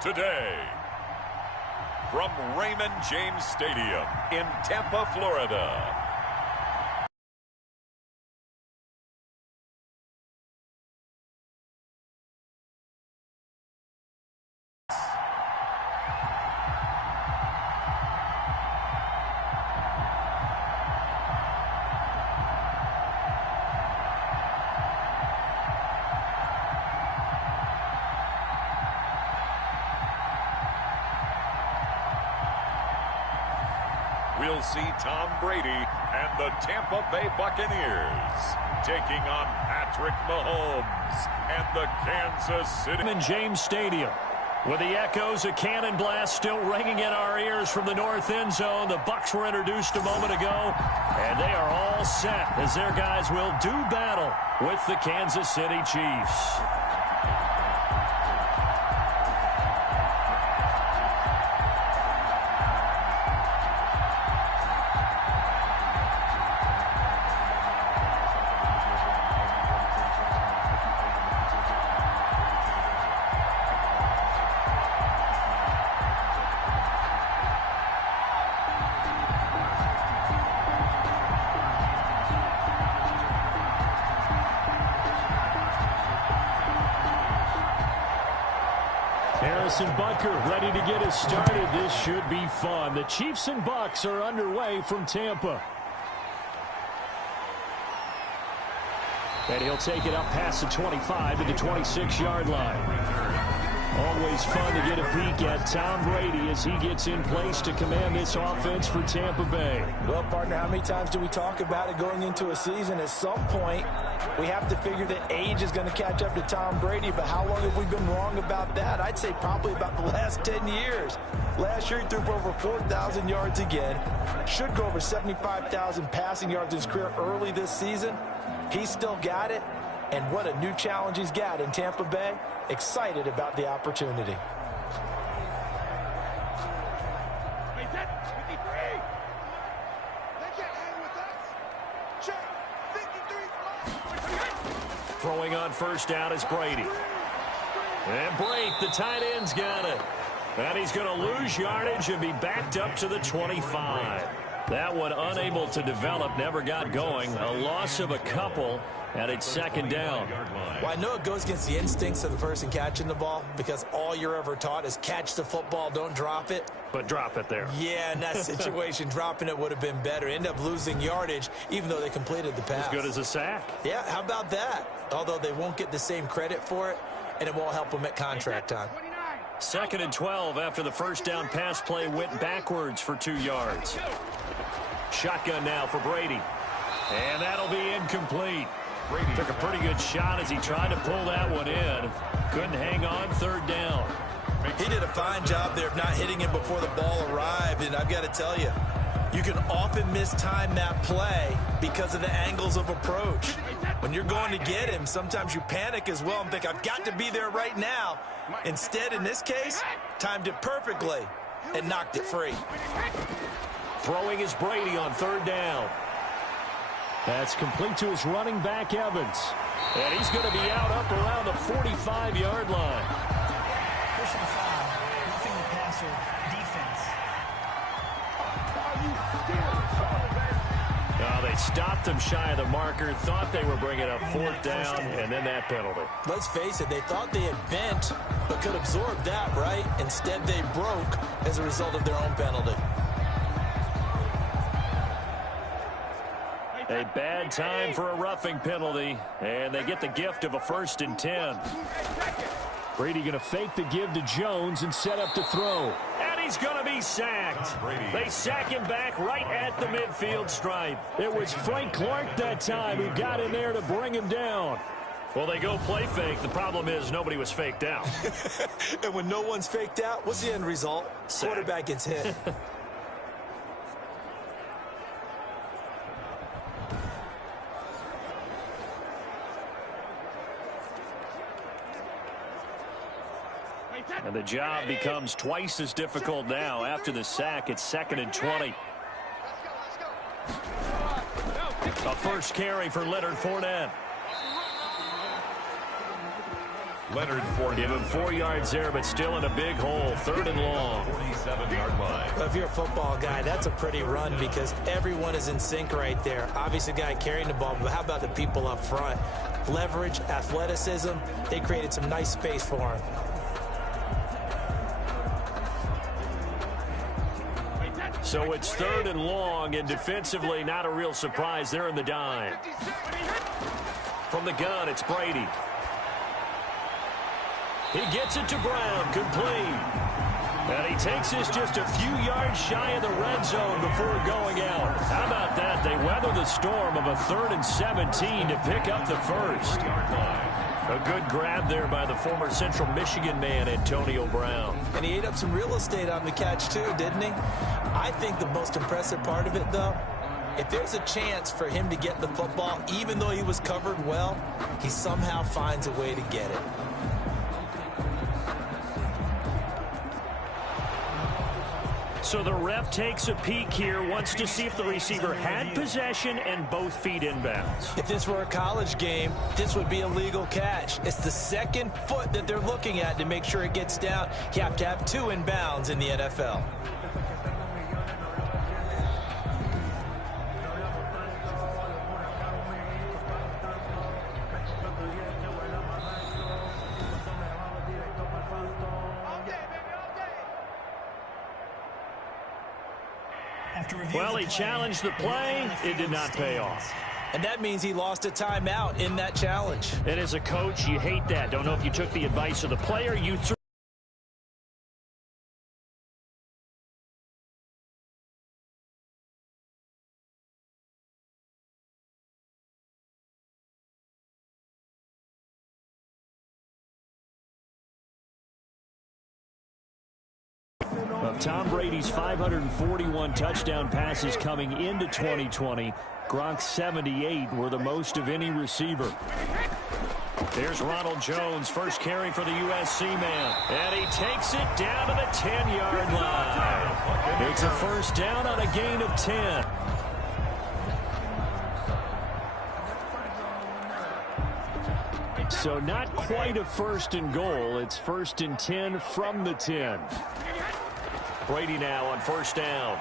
today. From Raymond James Stadium in Tampa, Florida. We'll see Tom Brady and the Tampa Bay Buccaneers taking on Patrick Mahomes and the Kansas City. Raymond James Stadium. With the echoes of cannon blast still ringing in our ears from the north end zone. The Bucs were introduced a moment ago, and they are all set as their guys will do battle with the Kansas City Chiefs. Harrison Butker ready to get us started. This should be fun. The Chiefs and Bucs are underway from Tampa. And he'll take it up past the 25 to the 26-yard line. Always fun to get a peek at Tom Brady as he gets in place to command this offense for Tampa Bay. Well, partner, how many times do we talk about it going into a season? At some point, we have to figure that age is going to catch up to Tom Brady, but how long have we been wrong about that? I'd say probably about the last 10 years. Last year, he threw for over 4,000 yards again. Should go over 75,000 passing yards in his career early this season. He's still got it, and what a new challenge he's got in Tampa Bay. Excited about the opportunity. Throwing on first down is Brady. And Brady, the tight end's got it. And he's going to lose yardage and be backed up to the 25. That one unable to develop, never got going. A loss of a couple, and it's second down. Well, I know it goes against the instincts of the person catching the ball because all you're ever taught is catch the football, don't drop it. But drop it there. Yeah, in that situation, dropping it would have been better. End up losing yardage, even though they completed the pass. As good as a sack. Yeah, how about that? Although they won't get the same credit for it, and it won't help them at contract time. Second and 12 after the first down pass play went backwards for 2 yards. Shotgun now for Brady. And that'll be incomplete. Brady took a pretty good shot as he tried to pull that one in. Couldn't hang on third down. He did a fine job there of not hitting him before the ball arrived, and I've got to tell you, you can often mistime that play because of the angles of approach. When you're going to get him, sometimes you panic as well and think, I've got to be there right now. Instead, in this case, timed it perfectly and knocked it free. Throwing is Brady on third down. That's complete to his running back, Evans. And he's going to be out up around the 45-yard line. Pushing 5, roughing the passer, defense. Now they stopped him shy of the marker, thought they were bringing up fourth down, and then that penalty. Let's face it, they thought they had bent, but could absorb that, right? Instead, they broke as a result of their own penalty. A bad time for a roughing penalty, and they get the gift of a 1st and 10. Brady going to fake the give to Jones and set up to throw. And he's going to be sacked. They sack him back right at the midfield stripe. It was Frank Clark that time who got in there to bring him down. Well, they go play fake. The problem is nobody was faked out. And when no one's faked out, what's the end result? Sack. Quarterback gets hit. And the job becomes twice as difficult now after the sack. It's 2nd and 20. A first carry for Leonard Fournette. Give him 4 yards there, but still in a big hole. 3rd and long. 47-yard line. Well, if you're a football guy, that's a pretty run because everyone is in sync right there. Obviously, the guy carrying the ball, but how about the people up front? Leverage, athleticism, they created some nice space for him. So it's 3rd and long, and defensively, not a real surprise. They're in the dime. From the gun, it's Brady. He gets it to Brown, complete. And he takes this just a few yards shy of the red zone before going out. How about that? They weather the storm of a 3rd and 17 to pick up the first. A good grab there by the former Central Michigan man, Antonio Brown. And he ate up some real estate on the catch, too, didn't he? I think the most impressive part of it, though, if there's a chance for him to get the football, even though he was covered well, he somehow finds a way to get it. So the ref takes a peek here, wants to see if the receiver had possession and both feet inbounds. If this were a college game, this would be a legal catch. It's the second foot that they're looking at to make sure it gets down. You have to have 2 inbounds in the NFL. Well, he challenged the play. It did not pay off. And that means he lost a timeout in that challenge. And as a coach, you hate that. Don't know if you took the advice of the player. You threw. Of Tom Brady's 541 touchdown passes coming into 2020, Gronk's 78 were the most of any receiver. There's Ronald Jones, first carry for the USC man. And he takes it down to the 10-yard line. It's a first down on a gain of 10. So not quite a 1st and goal. It's 1st and 10 from the 10. Brady now on 1st down.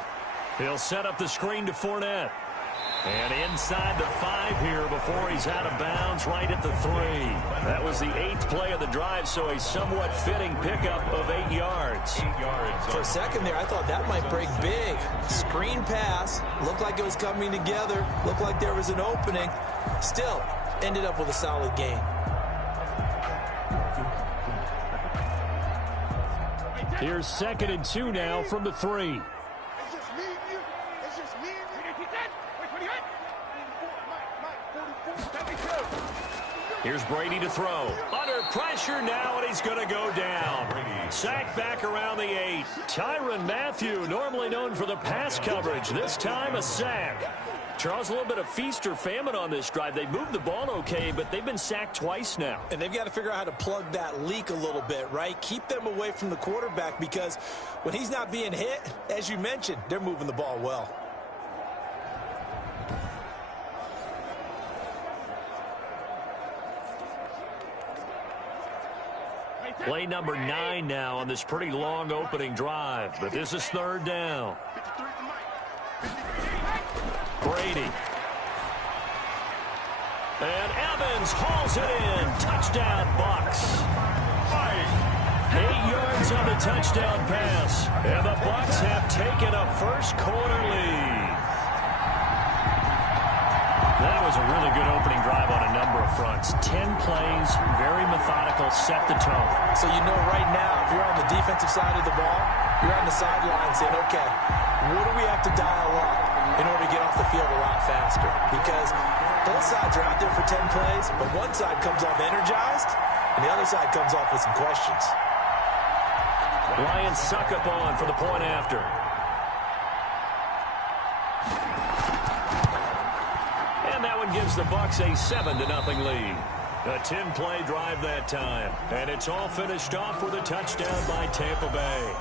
He'll set up the screen to Fournette. And inside the 5 here before he's out of bounds right at the 3. That was the 8th play of the drive, so a somewhat fitting pickup of 8 yards. For a second there, I thought that might break big. Screen pass. Looked like it was coming together. Looked like there was an opening. Still, ended up with a solid gain. Here's 2nd and 2 now from the 3. Here's Brady to throw. Under pressure now, and he's going to go down. Sacked back around the 8. Tyrann Mathieu, normally known for the pass coverage. This time a sack. Charles, a little bit of feast or famine on this drive. They moved the ball okay, but they've been sacked twice now. And they've got to figure out how to plug that leak a little bit, right? Keep them away from the quarterback because when he's not being hit, as you mentioned, they're moving the ball well. Play number 9 now on this pretty long opening drive, but this is 3rd down. Brady. And Evans hauls it in. Touchdown, Bucs. 8 yards on the touchdown pass. And the Bucs have taken a first-quarter lead. That was a really good opening drive on a number of fronts. 10 plays, very methodical, set the tone. So you know right now, if you're on the defensive side of the ball, you're on the sideline saying, okay, what do we have to dial up in order to get off the field a lot faster? Because both sides are out there for 10 plays, but one side comes off energized, and the other side comes off with some questions. Ryan suck up on for the point after. And that one gives the Bucs a 7-0 lead. A 10-play drive that time. And it's all finished off with a touchdown by Tampa Bay.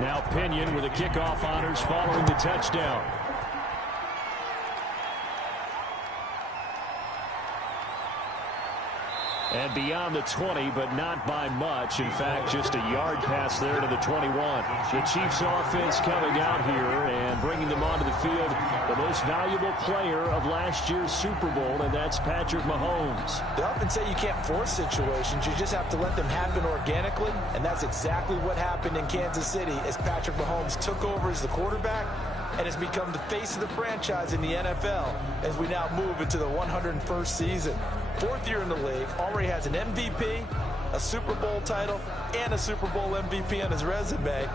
Now Pinion with the kickoff honors following the touchdown. And beyond the 20, but not by much. In fact, just a yard pass there to the 21. The Chiefs offense coming out here and bringing them onto the field, the most valuable player of last year's Super Bowl, and that's Patrick Mahomes. They often say you can't force situations. You just have to let them happen organically, and that's exactly what happened in Kansas City as Patrick Mahomes took over as the quarterback and has become the face of the franchise in the NFL as we now move into the 101st season. 4th year in the league, already has an MVP, a Super Bowl title, and a Super Bowl MVP on his resume.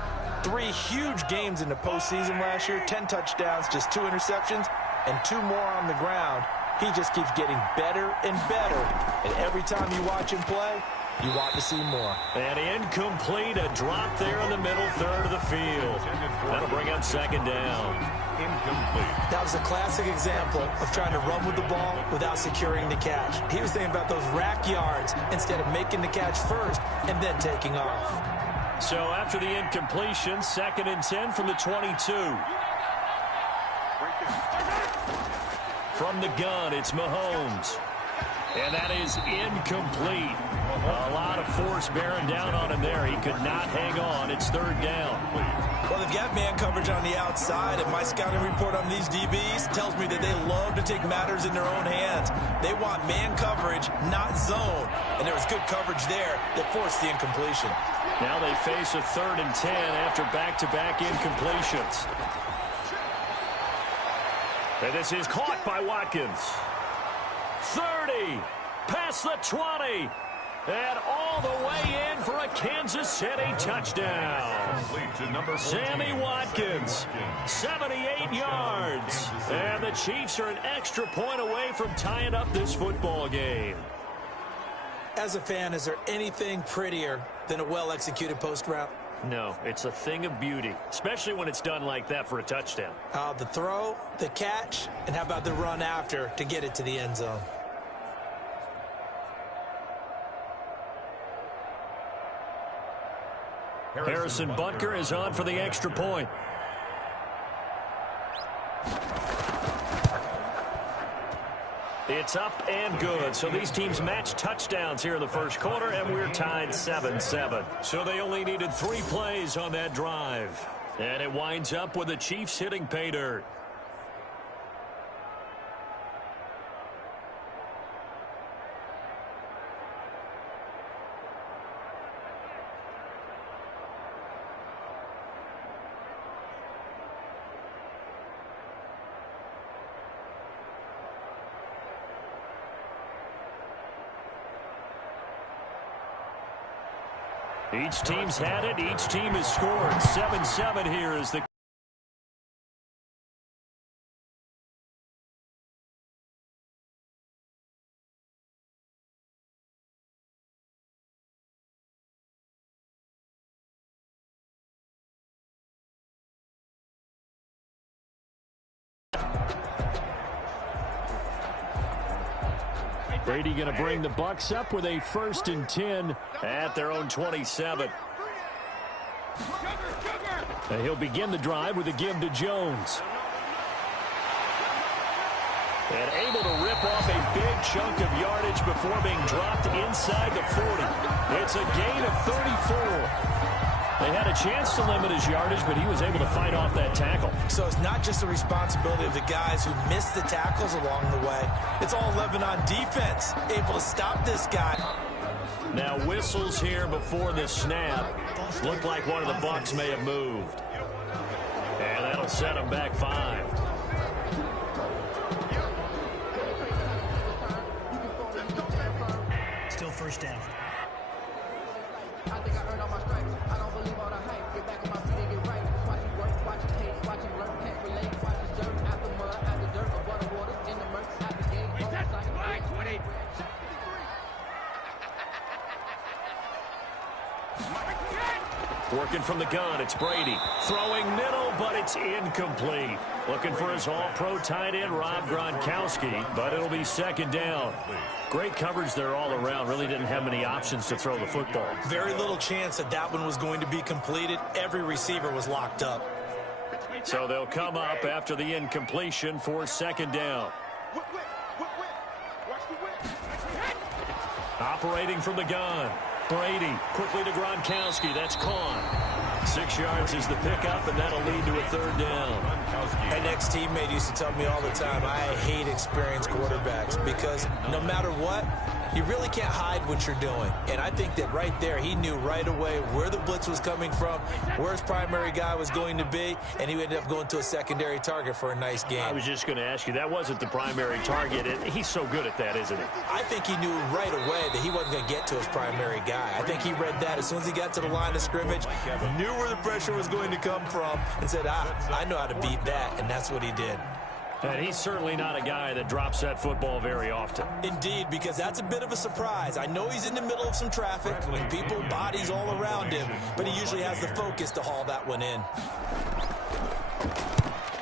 3 huge games in the postseason last year, 10 touchdowns, just 2 interceptions, and 2 more on the ground. He just keeps getting better and better, and every time you watch him play, you want to see more. And incomplete, a drop there in the middle third of the field. That'll bring up 2nd down. Incomplete. That was a classic example of trying to run with the ball without securing the catch. He was thinking about those rack yards instead of making the catch first and then taking off. So after the incompletion, 2nd and 10 from the 22. From the gun, it's Mahomes. And that is incomplete. A lot of force bearing down on him there. He could not hang on. It's 3rd down. Well, they've got man coverage on the outside, and my scouting report on these DBs tells me that they love to take matters in their own hands. They want man coverage, not zone. And there was good coverage there that forced the incompletion. Now they face a 3rd and 10 after back-to-back incompletions. And this is caught by Watkins. 30, past the 20, and all the way in for a Kansas City touchdown. Sammy Watkins, 78 yards, and the Chiefs are an extra point away from tying up this football game. As a fan, is there anything prettier than a well-executed post route? No, it's a thing of beauty, especially when it's done like that for a touchdown. The throw, the catch, and how about the run after to get it to the end zone? Harrison Butker is on for the extra point. It's up and good. So these teams match touchdowns here in the first quarter, and we're tied 7-7. So they only needed 3 plays on that drive. And it winds up with the Chiefs hitting pay dirt. Each team's had it. Each team has scored. 7-7 here is the Brady going to bring the Bucs up with a 1st and 10 at their own 27. And he'll begin the drive with a give to Jones. And able to rip off a big chunk of yardage before being dropped inside the 40. It's a gain of 34. They had a chance to limit his yardage, but he was able to fight off that tackle. So it's not just the responsibility of the guys who missed the tackles along the way. It's all 11 on defense, able to stop this guy. Now whistles here before the snap. Looked like one of the Bucs may have moved. And that'll set him back 5. Still 1st down. I think I earned all my stripes. I don't believe all the hype. Get back on my feet and get right. Watch it work, watch it hate, watch it learn, can't relate. Watch it dirt, out the mud, out the dirt, above the waters, in the murk, out the gate. On the side, 20. Working from the gun, it's Brady. Throwing middle, but it's incomplete. Looking for his all-pro tight end, Rob Gronkowski, but it'll be second down. Great coverage there all around. Really didn't have many options to throw the football. Very little chance that that one was going to be completed. Every receiver was locked up. So they'll come up after the incompletion for second down. Operating from the gun. Brady quickly to Gronkowski. That's caught. 6 yards is the pickup, and that'll lead to a third down. An ex-teammate used to tell me all the time, I hate experienced quarterbacks because no matter what, you really can't hide what you're doing. And I think that right there, he knew right away where the blitz was coming from, where his primary guy was going to be, and he ended up going to a secondary target for a nice game. I was just going to ask you, that wasn't the primary target. He's so good at that, isn't he? I think he knew right away that he wasn't going to get to his primary guy. I think he read that as soon as he got to the line of scrimmage, knew where the pressure was going to come from, and said, I know how to beat that, and that's what he did. And he's certainly not a guy that drops that football very often. Indeed, because that's a bit of a surprise. I know he's in the middle of some traffic and people, bodies all around him, but he usually has the focus to haul that one in.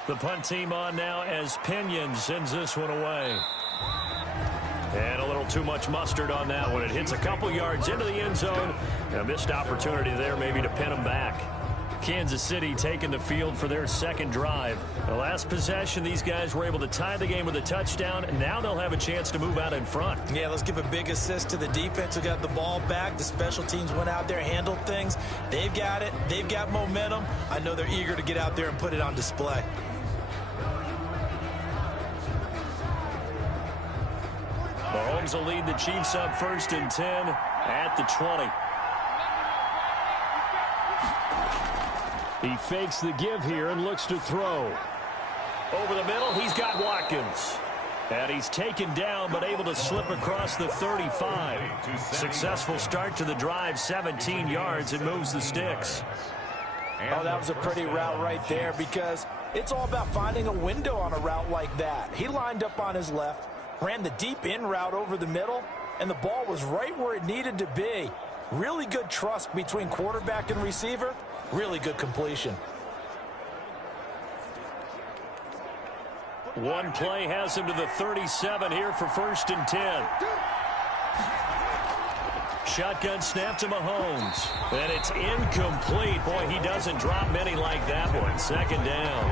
The punt team on now as Pinion sends this one away. And a little too much mustard on that one. It hits a couple yards into the end zone. A missed opportunity there maybe to pin him back. Kansas City taking the field for their second drive. The last possession, these guys were able to tie the game with a touchdown, and now they'll have a chance to move out in front. Yeah, let's give a big assist to the defense who got the ball back. The special teams went out there, handled things. They've got it. They've got momentum. I know they're eager to get out there and put it on display. Mahomes will lead the Chiefs up 1st and 10 at the 20. He fakes the give here and looks to throw. Over the middle, he's got Watkins. And he's taken down, but able to slip across the 35. Successful start to the drive, 17 yards, and moves the sticks. Oh, that was a pretty route right there because it's all about finding a window on a route like that. He lined up on his left, ran the deep in route over the middle, and the ball was right where it needed to be. Really good trust between quarterback and receiver. Really good completion. One play has him to the 37 here for 1st and 10. Shotgun snap to Mahomes. And it's incomplete. Boy, he doesn't drop many like that one. Second down.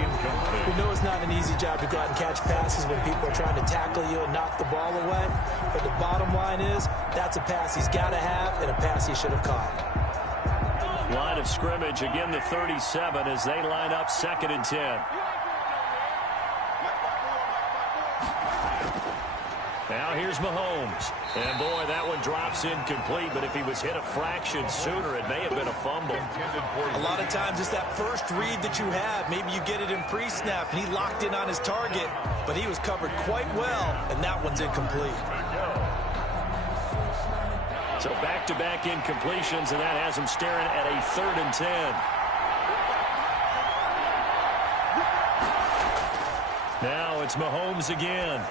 Incomplete. We know it's not an easy job to go out and catch passes when people are trying to tackle you and knock the ball away. But the bottom line is, that's a pass he's got to have and a pass he should have caught. Line of scrimmage, again the 37 as they line up 2nd and 10. Now here's Mahomes. And boy, that one drops incomplete, but if he was hit a fraction sooner, it may have been a fumble. A lot of times it's that first read that you have. Maybe you get it in pre-snap, and he locked in on his target, but he was covered quite well, and that one's incomplete. So back-to-back incompletions, and that has him staring at a 3rd and 10. Now it's Mahomes again.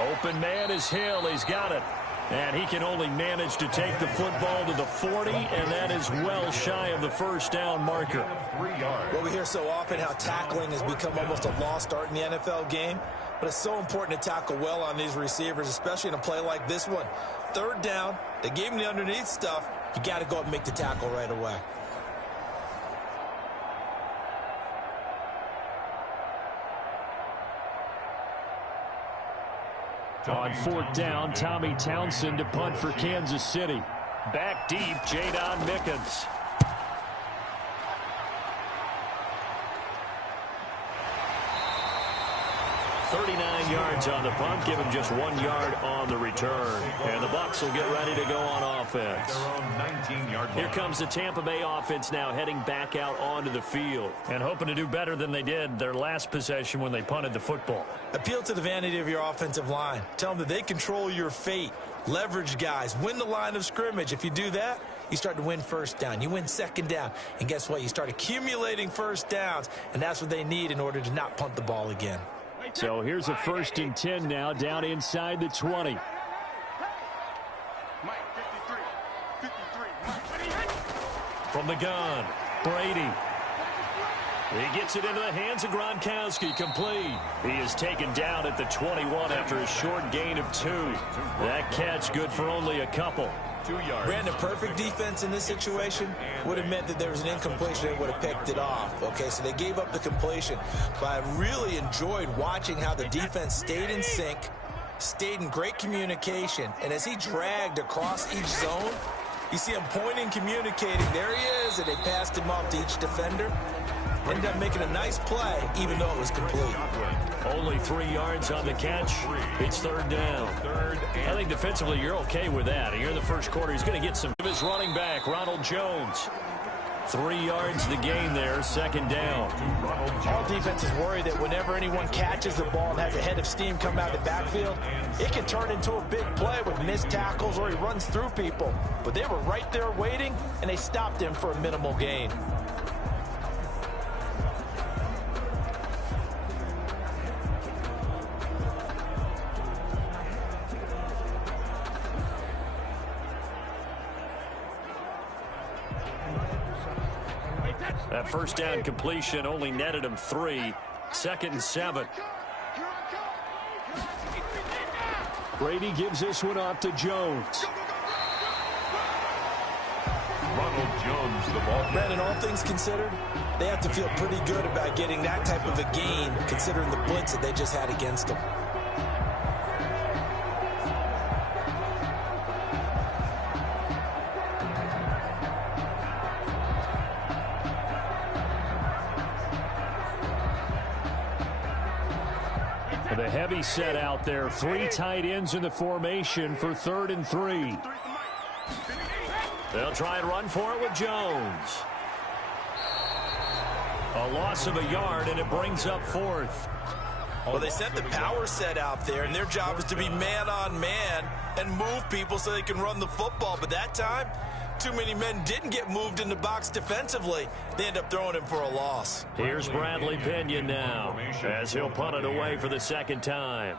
Open man is Hill. He's got it. And he can only manage to take the football to the 40, and that is well shy of the 1st down marker. Well, we hear so often how tackling has become almost a lost art in the NFL game, but it's so important to tackle well on these receivers, especially in a play like this one. 3rd down, they gave him the underneath stuff. You got to go up and make the tackle right away. On 4th down, Tommy Townsend to punt for Kansas City. Back deep, Jadon Mickens. 39 yards on the punt, give him just 1 yard on the return. And the Bucs will get ready to go on offense. Here comes the Tampa Bay offense now heading back out onto the field and hoping to do better than they did their last possession when they punted the football. Appeal to the vanity of your offensive line. Tell them that they control your fate. Leverage guys. Win the line of scrimmage. If you do that, you start to win 1st down. You win 2nd down. And guess what? You start accumulating 1st downs. And that's what they need in order to not punt the ball again. So here's a 1st and 10 now down inside the 20. from the gun. Brady. He gets it into the hands of Gronkowski, complete. He is taken down at the 21 after a short gain of 2. That catch good for only a couple. 2 yards. Brandon, perfect defense in this situation would have meant that there was an incompletion. They would have picked it off. Okay, so they gave up the completion. But I really enjoyed watching how the defense stayed in sync, stayed in great communication, and as he dragged across each zone, you see him pointing, communicating. There he is, and they passed him off to each defender. Ended up making a nice play, even though it was complete. Only 3 yards on the catch. It's third down. I think defensively you're okay with that. Here in the first quarter, he's going to get some of his running back, Ronald Jones. 3 yards the gain there, second down. All defenses worry that whenever anyone catches the ball and has a head of steam come out of the backfield, it can turn into a big play with missed tackles or he runs through people. But they were right there waiting, and they stopped him for a minimal gain. That first down completion only netted him 3. Second and 7. Brady gives this one off to Jones. Ronald Jones, the ball. Brandon, all things considered, they have to feel pretty good about getting that type of a gain, considering the blitz that they just had against them. The heavy set out there. 3 tight ends in the formation for 3rd and 3. They'll try and run for it with Jones. A loss of a yard, and it brings up 4th. Well, they sent the power set out there, and their job is to be man-on-man and move people so they can run the football. But that time, too many men didn't get moved in the box defensively. They end up throwing him for a loss. Here's Bradley Pinion now as he'll punt it away for the second time.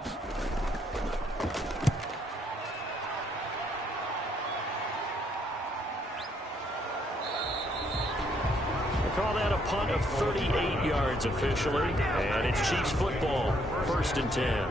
We'll call that a punt of 38 yards officially, and it's Chiefs football, 1st and 10.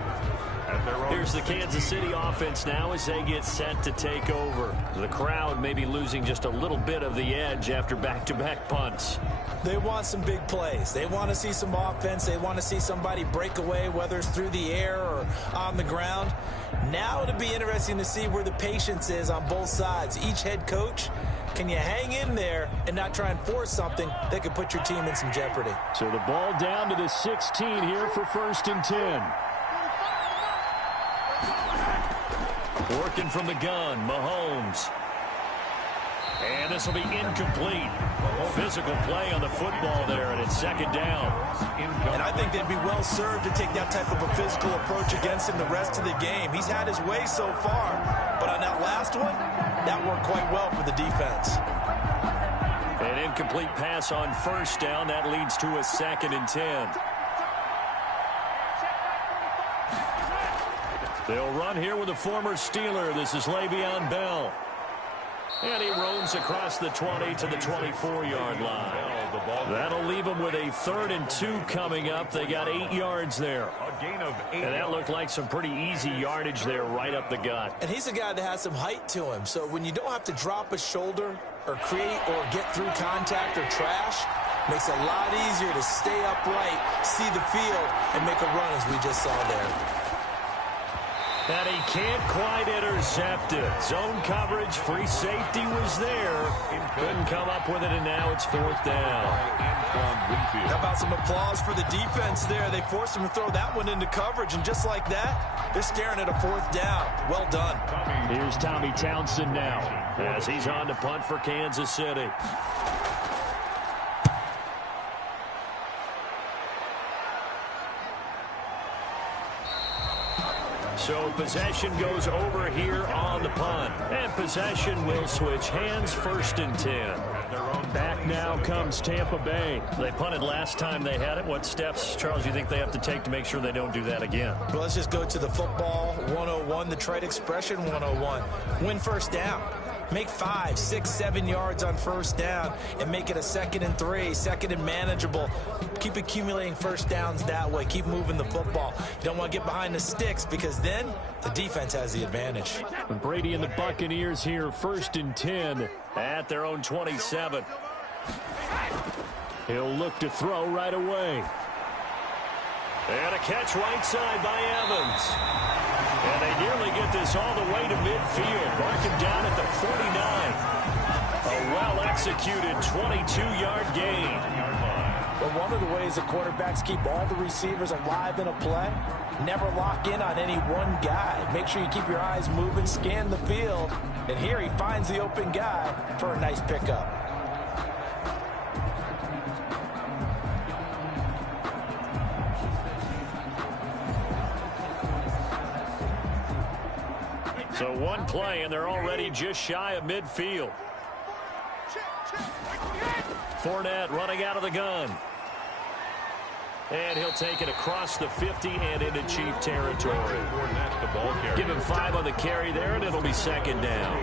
Here's the Kansas City offense now as they get set to take over. The crowd may be losing just a little bit of the edge after back-to-back punts. They want some big plays. They want to see some offense. They want to see somebody break away, whether it's through the air or on the ground. Now it'll be interesting to see where the patience is on both sides. Each head coach, can you hang in there and not try and force something that could put your team in some jeopardy? So the ball down to the 16 here for 1st and 10. Working from the gun, Mahomes. And this will be incomplete. Physical play on the football there, and it's second down. And I think they'd be well served to take that type of a physical approach against him the rest of the game. He's had his way so far, but on that last one, that worked quite well for the defense. An incomplete pass on first down. That leads to a 2nd and 10. They'll run here with a former Steeler. This is Le'Veon Bell. And he roams across the 20 to the 24-yard line. That'll leave them with a 3rd and 2 coming up. They got 8 yards there. And that looked like some pretty easy yardage there right up the gut. And he's a guy that has some height to him. So when you don't have to drop a shoulder or create or get through contact or trash, makes it a lot easier to stay upright, see the field, and make a run as we just saw there. And he can't quite intercept it. Zone coverage, free safety was there. Couldn't come up with it, and now it's 4th down. How about some applause for the defense there? They forced him to throw that one into coverage, and just like that, they're staring at a 4th down. Well done. Here's Tommy Townsend now as he's on to punt for Kansas City. So possession goes over here on the punt. And possession will switch hands, 1st and 10. Back now comes Tampa Bay. They punted last time they had it. What steps, Charles, you think they have to take to make sure they don't do that again? Well, let's just go to the football 101, the trite expression 101. Win first down. Make 5, 6, 7 yards on first down and make it a 2nd and 3, 2nd and manageable. Keep accumulating first downs that way. Keep moving the football. You don't want to get behind the sticks because then the defense has the advantage. Brady and the Buccaneers here, 1st and 10 at their own 27. He'll look to throw right away. And a catch right side by Evans. And they nearly get this all the way to midfield. Mark him down at the 49. A well-executed 22-yard gain. But one of the ways the quarterbacks keep all the receivers alive in a play, never lock in on any one guy. Make sure you keep your eyes moving, scan the field. And here he finds the open guy for a nice pickup. So one play, and they're already just shy of midfield. Fournette running out of the gun. And he'll take it across the 50 and into Chief territory. Give him 5 on the carry there, and it'll be 2nd down.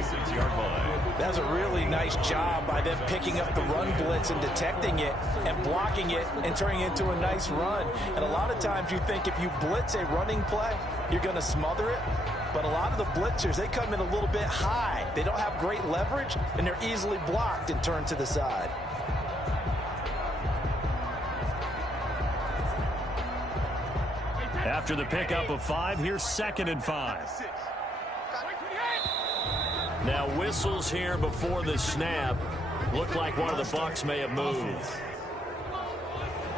That's a really nice job by them picking up the run blitz and detecting it and blocking it and turning it into a nice run. And a lot of times you think if you blitz a running play, you're going to smother it. But a lot of the blitzers, they come in a little bit high. They don't have great leverage, and they're easily blocked and turned to the side. After the pickup of 5, here's 2nd and 5. Now whistles here before the snap. Looked like one of the Bucs may have moved.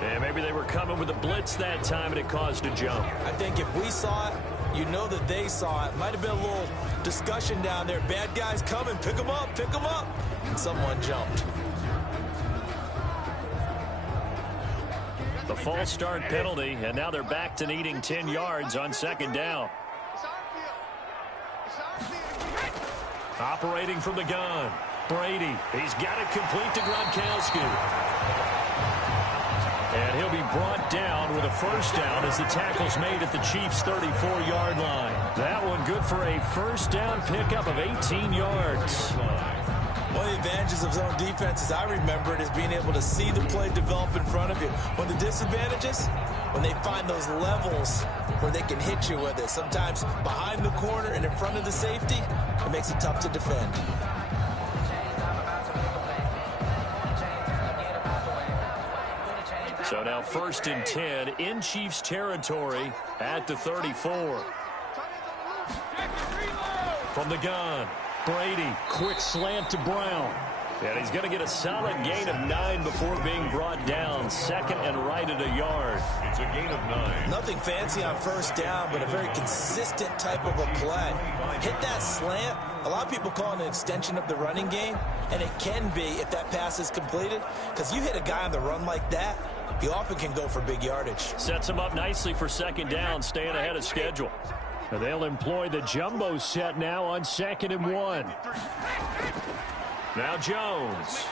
And maybe they were coming with a blitz that time, and it caused a jump. I think if we saw it, you know that they saw it. Might have been a little discussion down there. Bad guys coming. Pick them up. Pick them up. And someone jumped. The false start penalty, and now they're back to needing 10 yards on 2nd down. Operating from the gun. Brady. He's got it complete to Gronkowski. And he'll be brought down with a 1st down as the tackle's made at the Chiefs' 34-yard line. That one good for a 1st down pickup of 18 yards. One of the advantages of zone defense, as I remember it, is being able to see the play develop in front of you. One of the disadvantages, when they find those levels where they can hit you with it. Sometimes behind the corner and in front of the safety, it makes it tough to defend. So now 1st and 10 in Chiefs territory at the 34. From the gun, Brady, quick slant to Brown. And he's going to get a solid gain of 9 before being brought down. 2nd and right at a yard. It's a gain of 9. Nothing fancy on 1st down, but a very consistent type of a play. Hit that slant. A lot of people call it an extension of the running game, and it can be if that pass is completed. Because you hit a guy on the run like that, he often can go for big yardage. Sets him up nicely for 2nd down, staying ahead of schedule. And they'll employ the jumbo set now on 2nd and 1. Now Jones.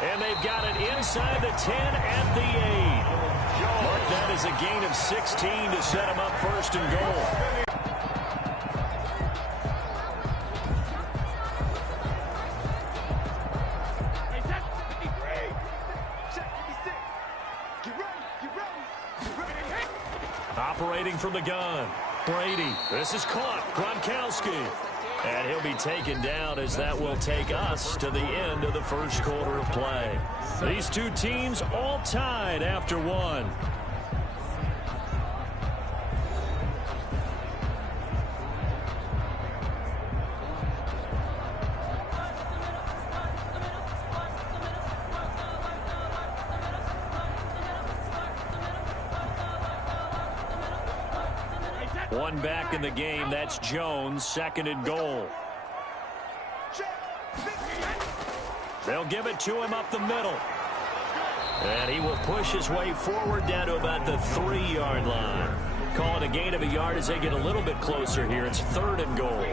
And they've got it inside the 10 at the 8. Mark that as a gain of 16 to set him up 1st and goal. Operating from the gun, Brady. This is caught. Gronkowski. And he'll be taken down as that will take us to the end of the 1st quarter of play. These two teams all tied after 1. One back in the game. That's Jones. 2nd and goal. They'll give it to him up the middle. And he will push his way forward down to about the 3-yard line. Call it a gain of a yard as they get a little bit closer here. It's 3rd and goal.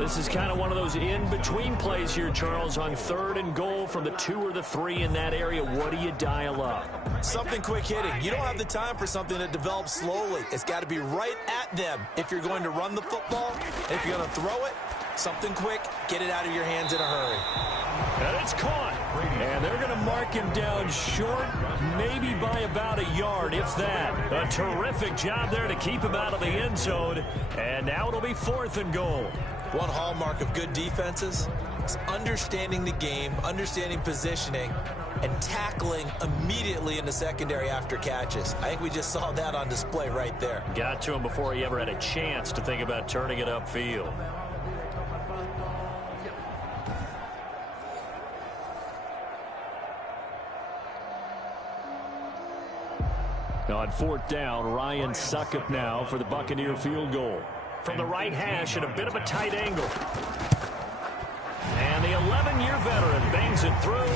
This is kind of one of those in-between plays here, Charles, on 3rd and goal from the 2 or the 3 in that area. What do you dial up? Something quick hitting. You don't have the time for something that develops slowly. It's got to be right at them if you're going to run the football. And if you're going to throw it, Something quick, get it out of your hands in a hurry. And it's caught. And they're going to mark him down short, maybe by about a yard, if that. A terrific job there to keep him out of the end zone. And now it'll be 4th and goal. One hallmark of good defenses is understanding the game, understanding positioning, and tackling immediately in the secondary after catches. I think we just saw that on display right there. Got to him before he ever had a chance to think about turning it upfield. On 4th down, Ryan Succop now for the Buccaneer field goal. From the right hash at a bit of a tight angle. And the 11-year veteran bangs it through,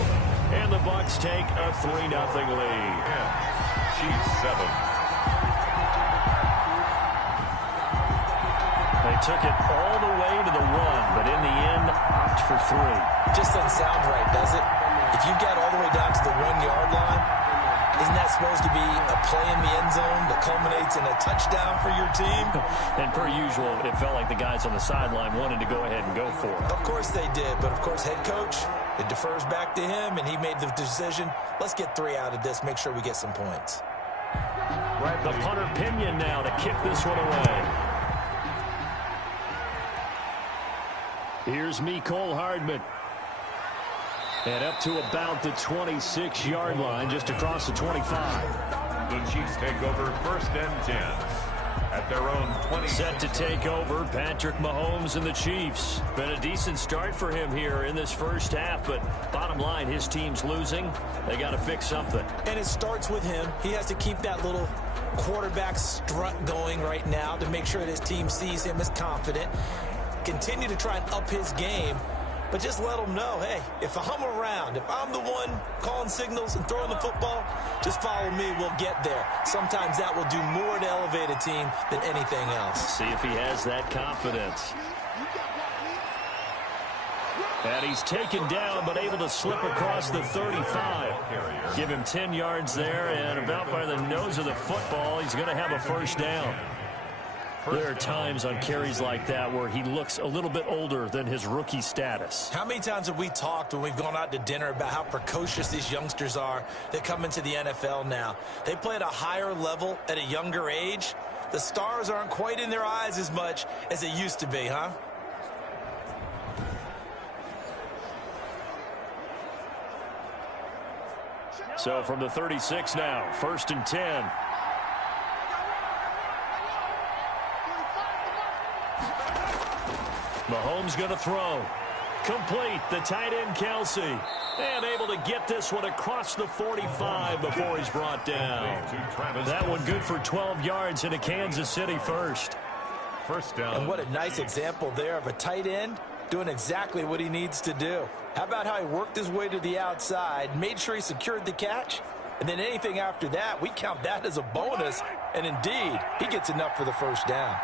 and the Bucs take a 3-0 lead. Chiefs 7. They took it all the way to the 1, but in the end, opt for 3. Just doesn't sound right, does it? If you get all the way down to the 1-yard line, isn't that supposed to be a play in the end zone that culminates in a touchdown for your team? And per usual, it felt like the guys on the sideline wanted to go ahead and go for it. Of course they did, but of course head coach, it defers back to him, and he made the decision, let's get 3 out of this, make sure we get some points. The punter Pinion now to kick this one away. Here's Mecole Hardman. And up to about the 26-yard line, just across the 25. The Chiefs take over 1st and 10 at their own 20. Set to take over, Patrick Mahomes and the Chiefs. Been a decent start for him here in this first half, but bottom line, his team's losing. They got to fix something. And it starts with him. He has to keep that little quarterback strut going right now to make sure that his team sees him as confident. Continue to try and up his game. But just let them know, hey, if I'm around, if I'm the one calling signals and throwing the football, just follow me, we'll get there. Sometimes that will do more to elevate a team than anything else. See if he has that confidence. And he's taken down, but able to slip across the 35. Give him 10 yards there, and about by the nose of the football, he's going to have a 1st down. There are times on carries like that where he looks a little bit older than his rookie status. How many times have we talked when we've gone out to dinner about how precocious these youngsters are that come into the NFL now? They play at a higher level at a younger age. The stars aren't quite in their eyes as much as they used to be, huh? So from the 36 now, 1st and 10. Mahomes going to throw. Complete. The tight end, Kelsey. And able to get this one across the 45 before he's brought down. That one good for 12 yards into Kansas City 1st. 1st down. And what a nice example there of a tight end doing exactly what he needs to do. How about how he worked his way to the outside, made sure he secured the catch, and then anything after that, we count that as a bonus. And indeed, he gets enough for the 1st down.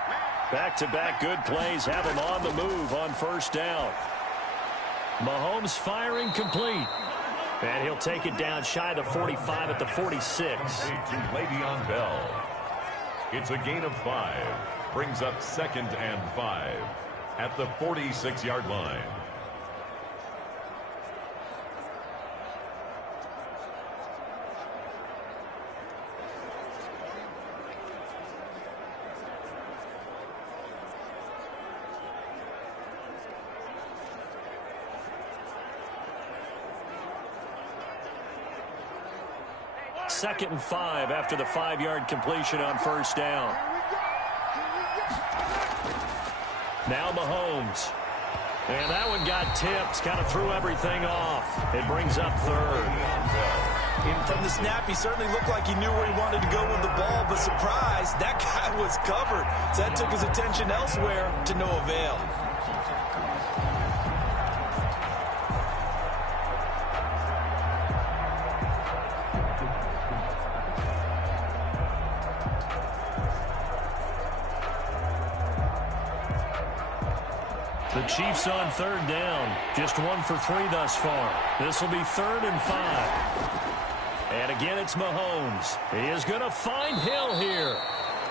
Back-to-back good plays have him on the move on 1st down. Mahomes firing complete. And he'll take it down shy of the 45 at the 46. To Le'Veon Bell. It's a gain of 5. Brings up 2nd and 5 at the 46-yard line. Second and 5 after the 5-yard completion on 1st down. Now Mahomes. And that one got tipped, kind of threw everything off. It brings up 3rd. From the snap, he certainly looked like he knew where he wanted to go with the ball, but surprise, that guy was covered. So that took his attention elsewhere to no avail. The Chiefs on 3rd down. Just 1 for 3 thus far. This will be 3rd and 5. And again, it's Mahomes. He is going to find Hill here.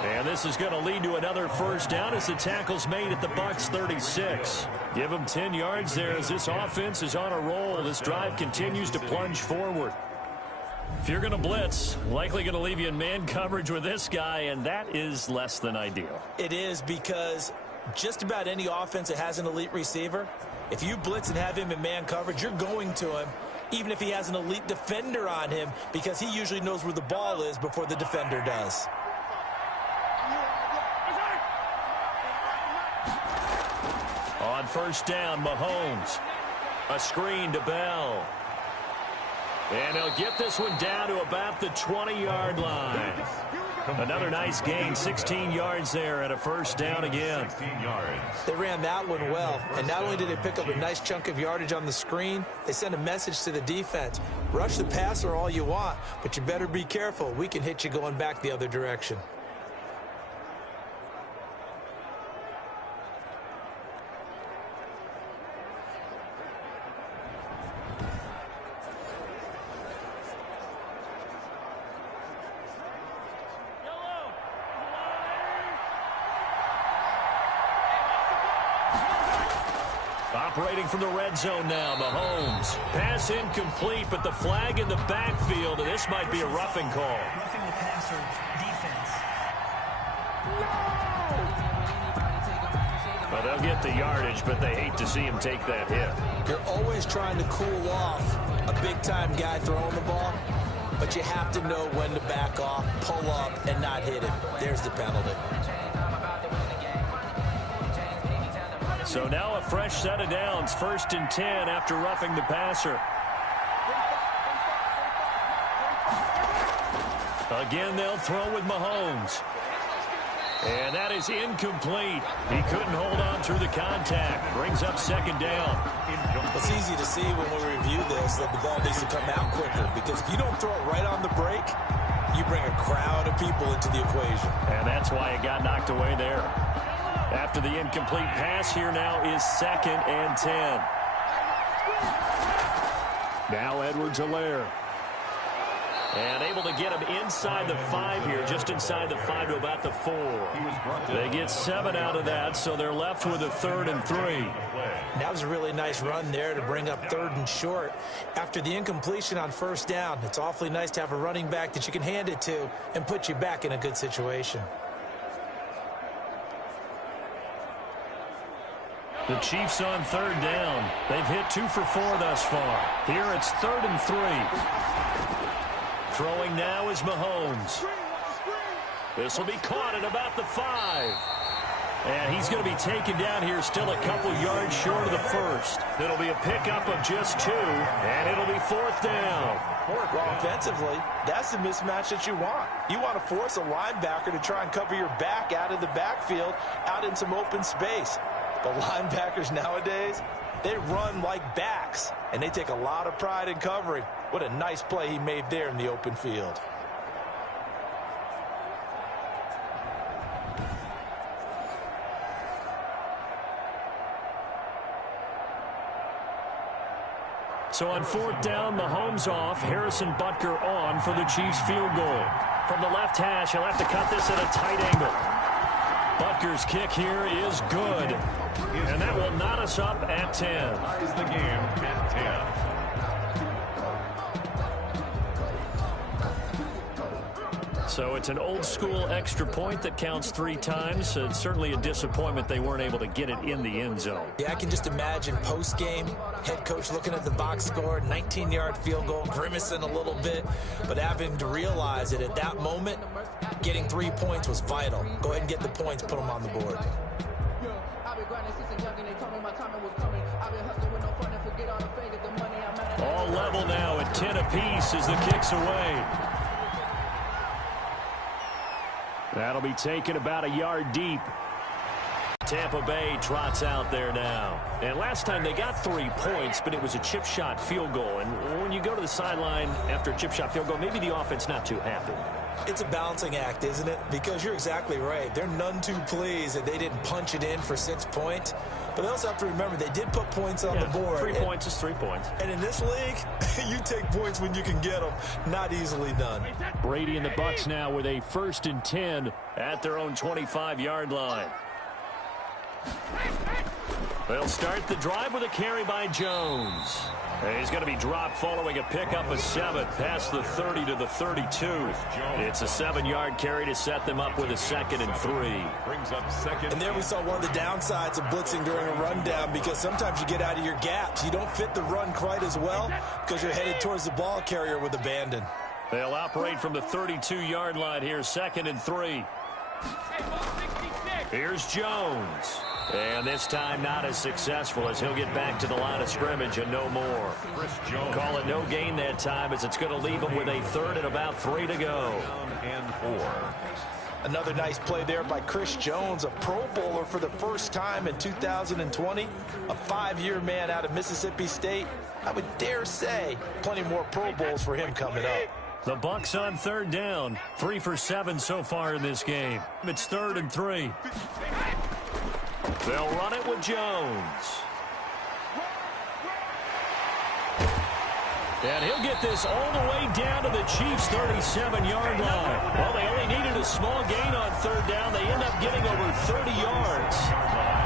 And this is going to lead to another first down as the tackle's made at the Bucs 36. Give them 10 yards there as this offense is on a roll. This drive continues to plunge forward. If you're going to blitz, likely going to leave you in man coverage with this guy, and that is less than ideal. It is, because just about any offense that has an elite receiver, if you blitz and have him in man coverage, you're going to him, even if he has an elite defender on him, because he usually knows where the ball is before the defender does. On first down, Mahomes. A screen to Bell. And they'll get this one down to about the 20-yard line. Another nice gain, 16 yards there, and a first down again. They ran that one well, and not only did they pick up a nice chunk of yardage on the screen, they sent a message to the defense. Rush the passer all you want, but you better be careful. We can hit you going back the other direction. Operating from the red zone now, Mahomes. Pass incomplete, but the flag in the backfield, and this might be a roughing call. Roughing the passer defense. Well, they'll get the yardage, but they hate to see him take that hit. You're always trying to cool off a big-time guy throwing the ball, but you have to know when to back off, pull up, and not hit him. There's the penalty. So now a fresh set of downs, 1st and 10 after roughing the passer. Again, they'll throw with Mahomes. And that is incomplete. He couldn't hold on through the contact. Brings up 2nd down. It's easy to see when we review this that the ball needs to come out quicker, because if you don't throw it right on the break, you bring a crowd of people into the equation. And that's why it got knocked away there. After the incomplete pass, here now is 2nd and 10. Now Edwards-Helaire. And able to get him inside the 5 here, just inside the 5 to about the 4. They get 7 out of that, so they're left with a 3rd and 3. That was a really nice run there to bring up 3rd and short. After the incompletion on 1st down, it's awfully nice to have a running back that you can hand it to and put you back in a good situation. The Chiefs on 3rd down. They've hit 2 for 4 thus far. Here it's 3rd and 3. Throwing now is Mahomes. This will be caught at about the 5. And he's going to be taken down here still a couple yards short of the 1st. It'll be a pickup of just 2, and it'll be 4th down. Well, offensively, that's the mismatch that you want. You want to force a linebacker to try and cover your back out of the backfield, out in some open space. The linebackers nowadays, they run like backs, and they take a lot of pride in covering. What a nice play he made there in the open field. So on 4th down, Mahomes off, Harrison Butker on for the Chiefs field goal. From the left hash, he'll have to cut this at a tight angle. Butker's kick here is good. And that will knot us up at 10. Ties the game at 10. So it's an old-school extra point that counts 3 times. It's certainly a disappointment they weren't able to get it in the end zone. Yeah, I can just imagine post-game, head coach looking at the box score, 19-yard field goal, grimacing a little bit, but having to realize that at that moment, getting 3 points was vital. Go ahead and get the points, put them on the board. All level now at 10 apiece as the kick's away. That'll be taken about a yard deep. Tampa Bay trots out there now. And last time they got 3 points, but it was a chip shot field goal. And when you go to the sideline after a chip shot field goal, maybe the offense not too happy. It's a balancing act, isn't it? Because you're exactly right. They're none too pleased that they didn't punch it in for 6 points. But they also have to remember they did put points on the board. 3 points is 3 points. And in this league, you take points when you can get them. Not easily done. Brady and the Bucs now with a 1st and 10 at their own 25-yard line. They'll start the drive with a carry by Jones. And he's going to be dropped following a pickup of 7 past the 30 to the 32. It's a 7-yard carry to set them up with a 2nd and 3. Brings up 2nd. And there we saw one of the downsides of blitzing during a rundown, because sometimes you get out of your gaps. You don't fit the run quite as well because you're headed towards the ball carrier with abandon. They'll operate from the 32-yard line here, 2nd and 3. Here's Jones. And this time not as successful, as he'll get back to the line of scrimmage and no more. Call it no gain that time, as it's going to leave him with a 3rd and about 3 to go. And 4. Another nice play there by Chris Jones, a Pro Bowler for the first time in 2020. A 5-year man out of Mississippi State. I would dare say plenty more Pro Bowls for him coming up. The Bucs on 3rd down. 3 for 7 so far in this game. It's 3rd and 3. They'll run it with Jones. And he'll get this all the way down to the Chiefs' 37-yard line. Well, they only needed a small gain on 3rd down. They end up getting over 30 yards.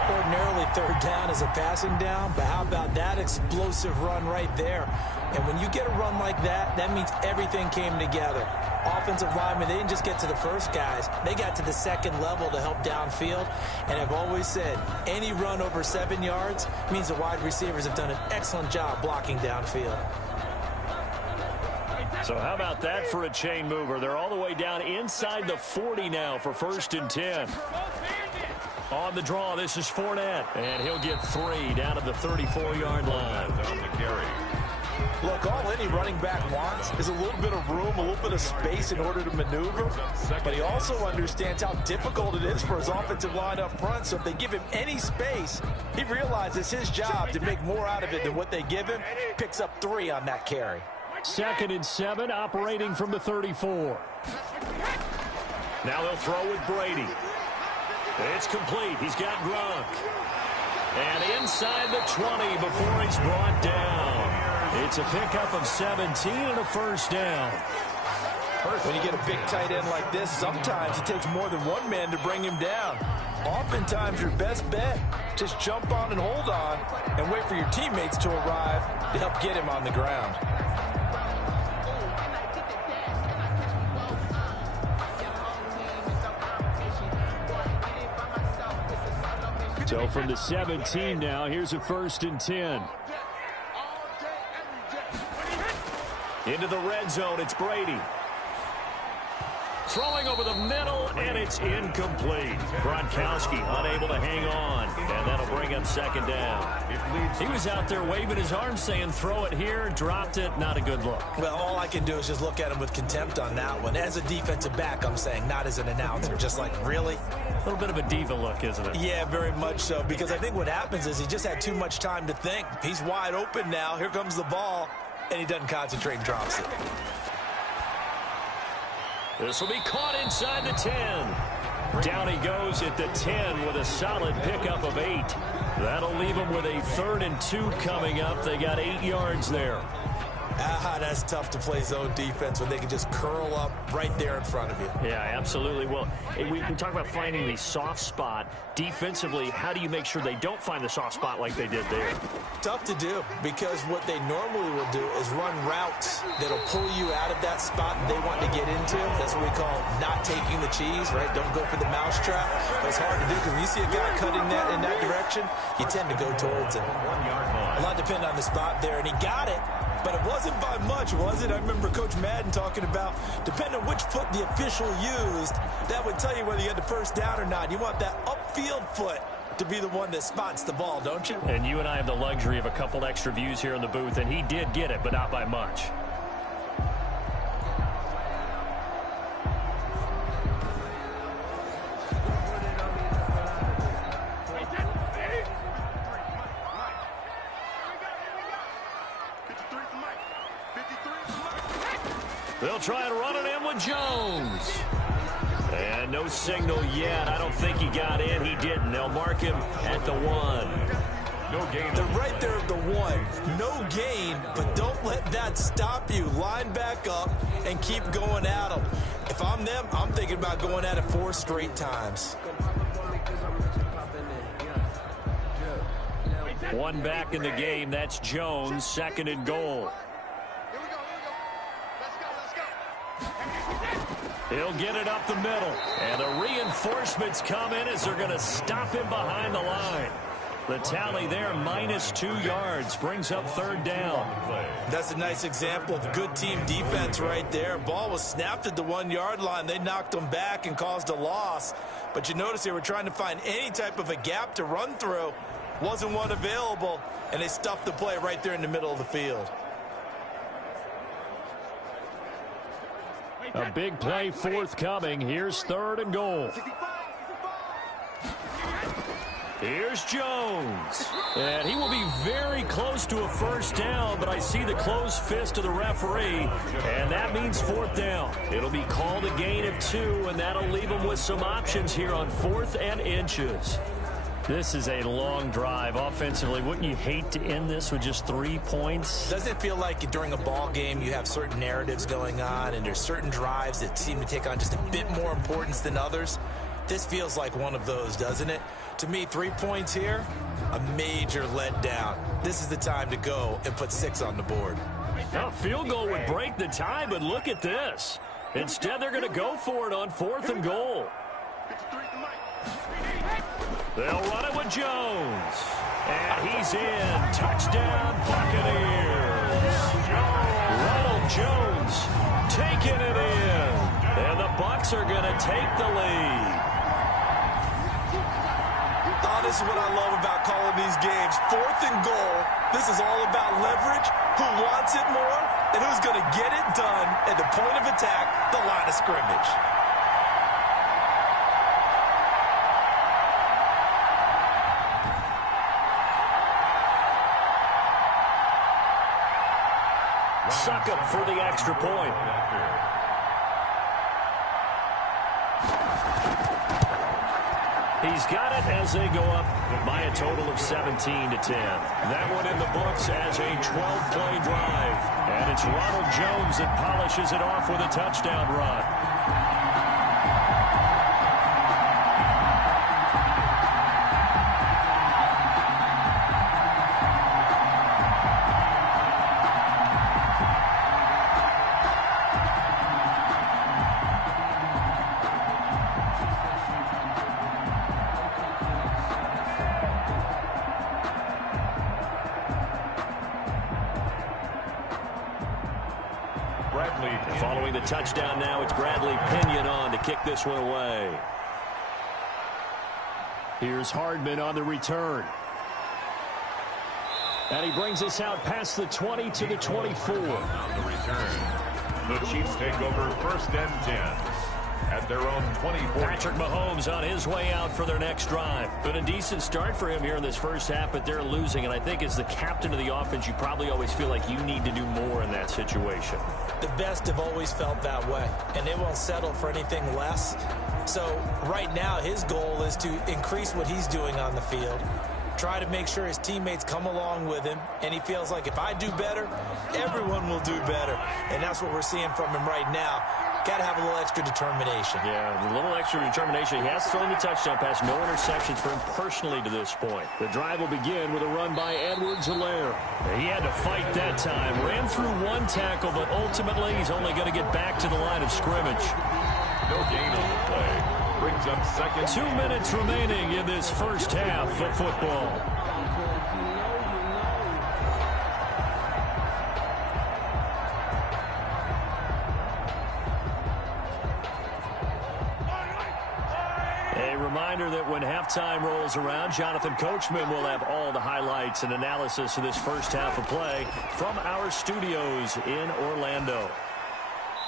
Ordinarily, 3rd down is a passing down, but how about that explosive run right there? And when you get a run like that, that means everything came together. Offensive linemen, they didn't just get to the first guys. They got to the 2nd level to help downfield. And I've always said, any run over 7 yards means the wide receivers have done an excellent job blocking downfield. So how about that for a chain mover? They're all the way down inside the 40 now for 1st and 10. On the draw, this is Fournette. And he'll get 3 down to the 34-yard line. On the carry. Look, all any running back wants is a little bit of room, a little bit of space in order to maneuver. But he also understands how difficult it is for his offensive line up front. So if they give him any space, he realizes his job to make more out of it than what they give him. Picks up 3 on that carry. 2nd and 7, operating from the 34. Now they'll throw with Brady. It's complete. He's got Gronk. And inside the 20 before he's brought down. It's a pickup of 17 and a 1st down. When you get a big tight end like this, sometimes it takes more than one man to bring him down. Oftentimes, your best bet, just jump on and hold on and wait for your teammates to arrive to help get him on the ground. So from the 17 now, here's a 1st and 10. Into the red zone, it's Brady. Throwing over the middle, and it's incomplete. Gronkowski unable to hang on, and that'll bring up 2nd down. He was out there waving his arms saying, throw it here, dropped it, not a good look. Well, all I can do is just look at him with contempt on that one. As a defensive back, I'm saying, not as an announcer. Just like, really? A little bit of a diva look, isn't it? Yeah, very much so, because I think what happens is he just had too much time to think. He's wide open now. Here comes the ball, and he doesn't concentrate and drops it. This will be caught inside the 10. Down he goes at the 10 with a solid pickup of 8. That'll leave him with a 3rd and 2 coming up. They got 8 yards there. That's tough to play zone defense when they can just curl up right there in front of you. Yeah, absolutely. Well, we talk about finding the soft spot. Defensively, how do you make sure they don't find the soft spot like they did there? Tough to do, because what they normally will do is run routes that'll pull you out of that spot they want to get into. That's what we call not taking the cheese, right? Don't go for the mousetrap. But it's hard to do, because when you see a guy cutting that in that direction, you tend to go towards him. A lot depends on the spot there, and he got it. But it wasn't by much, was it? I remember Coach Madden talking about, depending on which foot the official used, that would tell you whether you had the 1st down or not. You want that upfield foot to be the one that spots the ball, don't you? And you and I have the luxury of a couple extra views here in the booth, and he did get it, but not by much. They'll try and run it in with Jones. And no signal yet. I don't think he got in. He didn't. They'll mark him at the 1. No gain. They're right there at the 1. No gain, but don't let that stop you. Line back up and keep going at them. If I'm them, I'm thinking about going at it 4 straight times. One back in the game. That's Jones, 2nd and goal. He'll get it up the middle. And the reinforcements come in as they're going to stop him behind the line. The tally there, -2 yards, brings up 3rd down. That's a nice example of good team defense right there. Ball was snapped at the 1-yard line. They knocked them back and caused a loss. But you notice they were trying to find any type of a gap to run through. Wasn't one available, and they stuffed the play right there in the middle of the field. A big play forthcoming. Here's 3rd and goal. Here's Jones. And he will be very close to a 1st down, but I see the closed fist of the referee, and that means 4th down. It'll be called a gain of 2, and that'll leave them with some options here on 4th and inches. This is a long drive offensively. Wouldn't you hate to end this with just 3 points? Doesn't it feel like during a ball game you have certain narratives going on and there's certain drives that seem to take on just a bit more importance than others? This feels like one of those, doesn't it? To me, 3 points here, a major letdown. This is the time to go and put 6 on the board. A field goal would break the tie, but look at this. Instead, they're going to go for it on 4th and goal. They'll run it with Jones. And he's in. Touchdown, Buccaneers. Ronald Jones taking it in. And the Bucs are going to take the lead. Oh, this is what I love about calling these games. 4th and goal. This is all about leverage, who wants it more, and who's going to get it done at the point of attack, the line of scrimmage. Suck up for the extra point. He's got it as they go up by a total of 17-10. That one in the books as a 12-play drive. And it's Ronald Jones that polishes it off with a touchdown run. Following the touchdown now, it's Bradley Pinion on to kick this one away. Here's Hardman on the return. And he brings us out past the 20 to the 24. On the return, the Chiefs take over 1st and 10. At their own 24. Patrick Mahomes on his way out for their next drive. Been a decent start for him here in this first half, but they're losing. And I think as the captain of the offense, you probably always feel like you need to do more in that situation. The best have always felt that way, and they won't settle for anything less. So right now, his goal is to increase what he's doing on the field, try to make sure his teammates come along with him, and he feels like if I do better, everyone will do better. And that's what we're seeing from him right now. Got to have a little extra determination. Yeah, a little extra determination. He has thrown the touchdown pass. No interceptions for him personally to this point. The drive will begin with a run by Edwards-Helaire. He had to fight that time. Ran through one tackle, but ultimately he's only going to get back to the line of scrimmage. No gain on the play. Brings up 2nd. 2 minutes remaining in this first half of football. Reminder that when halftime rolls around, Jonathan Coachman will have all the highlights and analysis of this first half of play from our studios in Orlando.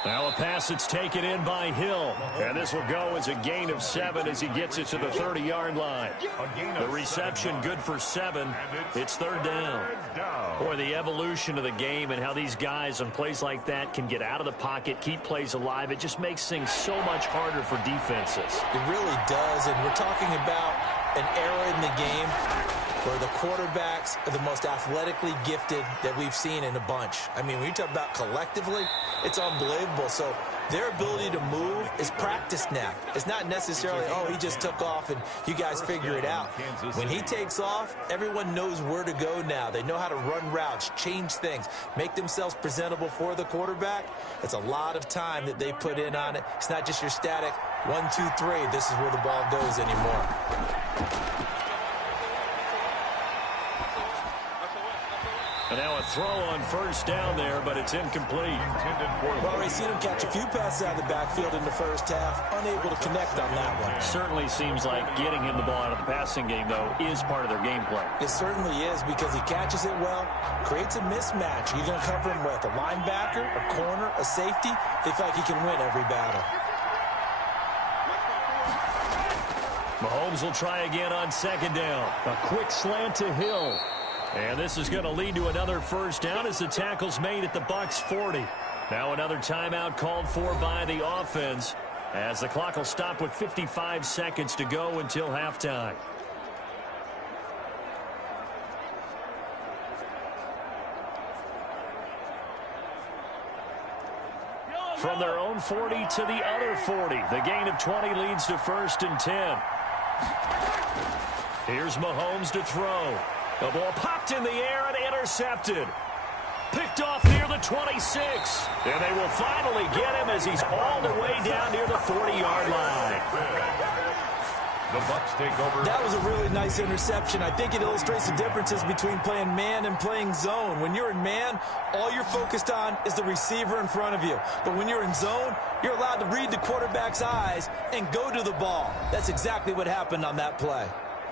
Now a pass that's taken in by Hill. And this will go as a gain of 7 as he gets it to the 30-yard line. The reception good for 7. It's 3rd down. Boy, the evolution of the game and how these guys on plays like that can get out of the pocket, keep plays alive. It just makes things so much harder for defenses. It really does, and we're talking about an era in the game where the quarterbacks are the most athletically gifted that we've seen in a bunch. I mean, when you talk about collectively, it's unbelievable. So their ability to move is practiced now. It's not necessarily, oh, he just took off and you guys figure it out. When he takes off, everyone knows where to go now. They know how to run routes, change things, make themselves presentable for the quarterback. It's a lot of time that they put in on it. It's not just your static 1, 2, 3. This is where the ball goes anymore. And now a throw on first down there, but it's incomplete. We've already seen him catch a few passes out of the backfield in the first half, unable to connect on that one. Certainly seems like getting him the ball out of the passing game, though, is part of their game plan. It certainly is, because he catches it well, creates a mismatch. You're going to cover him with a linebacker, a corner, a safety. They feel like he can win every battle. Mahomes will try again on second down. A quick slant to Hill. And this is going to lead to another first down as the tackle's made at the Bucs 40. Now another timeout called for by the offense as the clock will stop with 55 seconds to go until halftime. From their own 40 to the other 40. The gain of 20 leads to 1st and 10. Here's Mahomes to throw. The ball popped in the air and intercepted. Picked off near the 26. And they will finally get him as he's all the way down near the 40-yard line. The Bucs take over. That was a really nice interception. I think it illustrates the differences between playing man and playing zone. When you're in man, all you're focused on is the receiver in front of you. But when you're in zone, you're allowed to read the quarterback's eyes and go to the ball. That's exactly what happened on that play.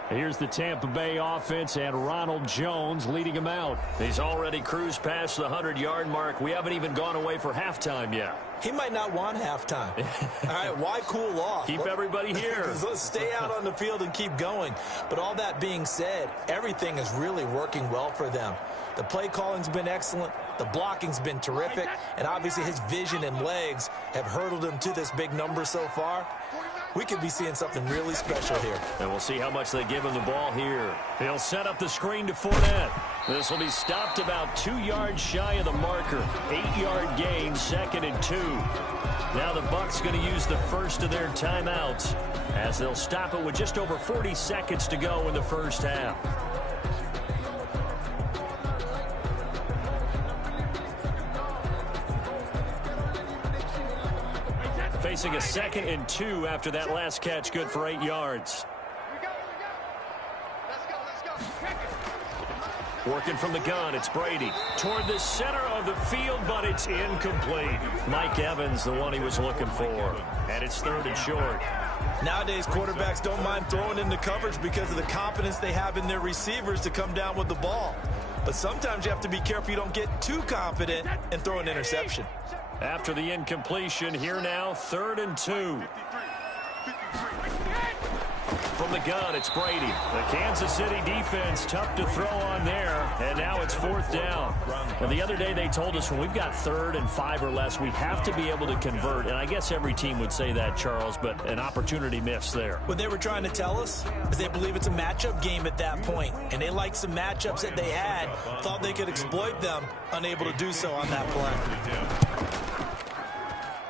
Here's the Tampa Bay offense and Ronald Jones leading him out. He's already cruised past the 100-yard mark. We haven't even gone away for halftime yet. He might not want halftime. All right, why cool off? Keep everybody here. Let's stay out on the field and keep going. But all that being said, everything is really working well for them. The play calling's been excellent. The blocking's been terrific. And obviously his vision and legs have hurdled him to this big number so far. We could be seeing something really special here. And we'll see how much they give him the ball here. He'll set up the screen to Fournette. This will be stopped about 2 yards shy of the marker. 8-yard gain, 2nd and 2. Now the Bucs going to use the first of their timeouts as they'll stop it with just over 40 seconds to go in the first half. Facing a 2nd and 2 after that last catch, good for 8 yards. Working from the gun, it's Brady. Toward the center of the field, but it's incomplete. Mike Evans, the one he was looking for. And it's 3rd and short. Nowadays, quarterbacks don't mind throwing into coverage because of the confidence they have in their receivers to come down with the ball. But sometimes you have to be careful you don't get too confident and throw an interception. After the incompletion, here now, 3rd and 2. From the gun, it's Brady. The Kansas City defense, tough to throw on there, and now it's 4th down. And the other day they told us when we've got 3rd and 5 or less, we have to be able to convert. And I guess every team would say that, Charles, but an opportunity missed there. What they were trying to tell us is they believe it's a matchup game at that point, and they liked some matchups that they had, thought they could exploit them, unable to do so on that play.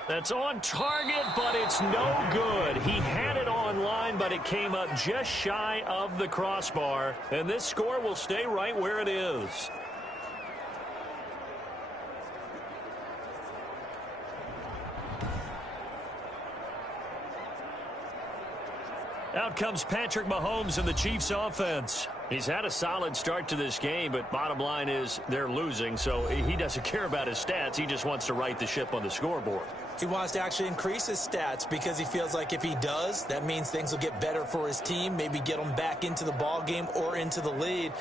That's on target, but it's no good. He had it on line, but it came up just shy of the crossbar. And this score will stay right where it is. Out comes Patrick Mahomes and the Chiefs offense. He's had a solid start to this game, but bottom line is they're losing, so he doesn't care about his stats. He just wants to right the ship on the scoreboard. He wants to actually increase his stats because he feels like if he does, that means things will get better for his team, maybe get them back into the ball game or into the lead.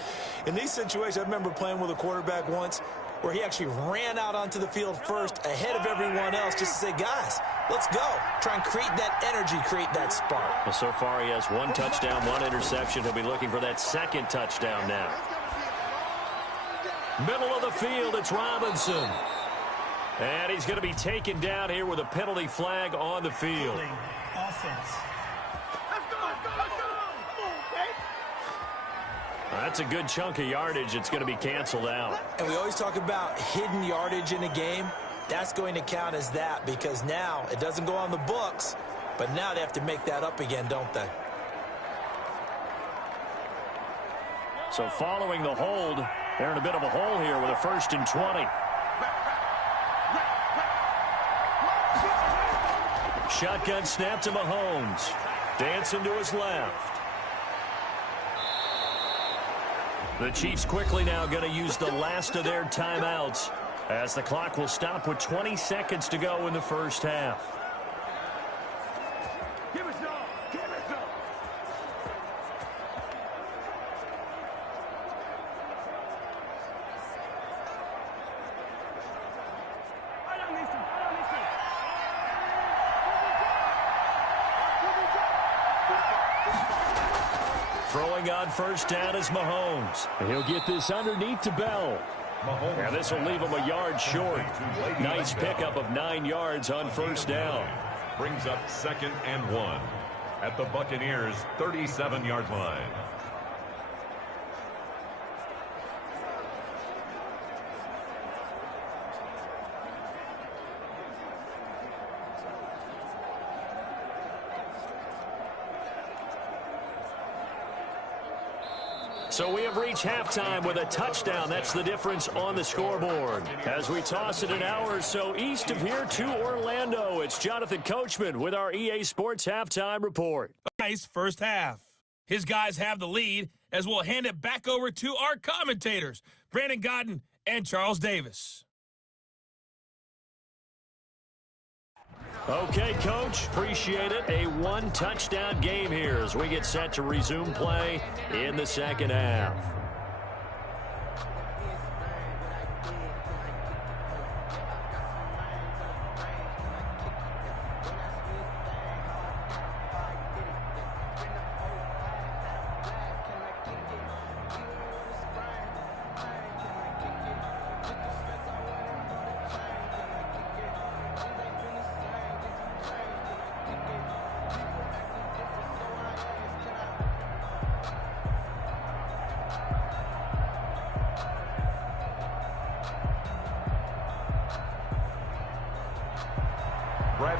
In these situations, I remember playing with a quarterback once where he actually ran out onto the field first ahead of everyone else just to say, guys, let's go. Try and create that energy, create that spark. Well, so far he has 1 touchdown, 1 interception. He'll be looking for that 2nd touchdown now. Middle of the field, it's Robinson. And he's going to be taken down here with a penalty flag on the field. Offense. That's a good chunk of yardage. It's going to be canceled out. And we always talk about hidden yardage in a game. That's going to count as that because now it doesn't go on the books, but now they have to make that up again, don't they? So following the hold, they're in a bit of a hole here with a 1st and 20. Shotgun snap to Mahomes. Dancing to his left. The Chiefs quickly now going to use the last of their timeouts as the clock will stop with 20 seconds to go in the first half. Throwing on first down is Mahomes. And he'll get this underneath to Bell. Now this will leave him a yard short. Nice pickup of 9 yards on first down. Brings up 2nd and 1 at the Buccaneers' 37-yard line. So we have reached halftime with a touchdown. That's the difference on the scoreboard. As we toss it an hour or so east of here to Orlando, it's Jonathan Coachman with our EA Sports Halftime Report. Nice first half. His guys have the lead as we'll hand it back over to our commentators, Brandon Godden and Charles Davis. Okay, Coach, appreciate it. A one-touchdown game here as we get set to resume play in the second half.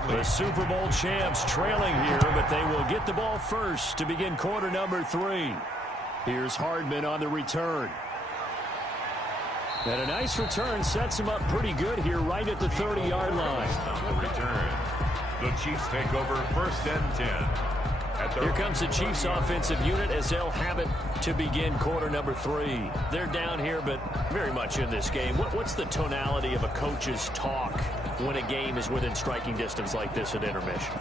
The Super Bowl champs trailing here, but they will get the ball first to begin quarter number 3. Here's Hardman on the return. And a nice return sets him up pretty good here right at the 30-yard line. On the return, the Chiefs take over 1st and 10. Here comes the Chiefs offensive unit as they'll have it to begin quarter number 3. They're down here, but very much in this game. What's the tonality of a coach's talk when a game is within striking distance like this at intermission?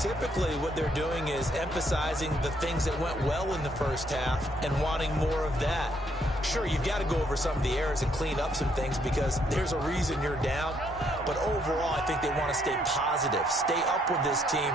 Typically, what they're doing is emphasizing the things that went well in the first half and wanting more of that. Sure, you've got to go over some of the errors and clean up some things because there's a reason you're down. But overall, I think they want to stay positive, stay up with this team.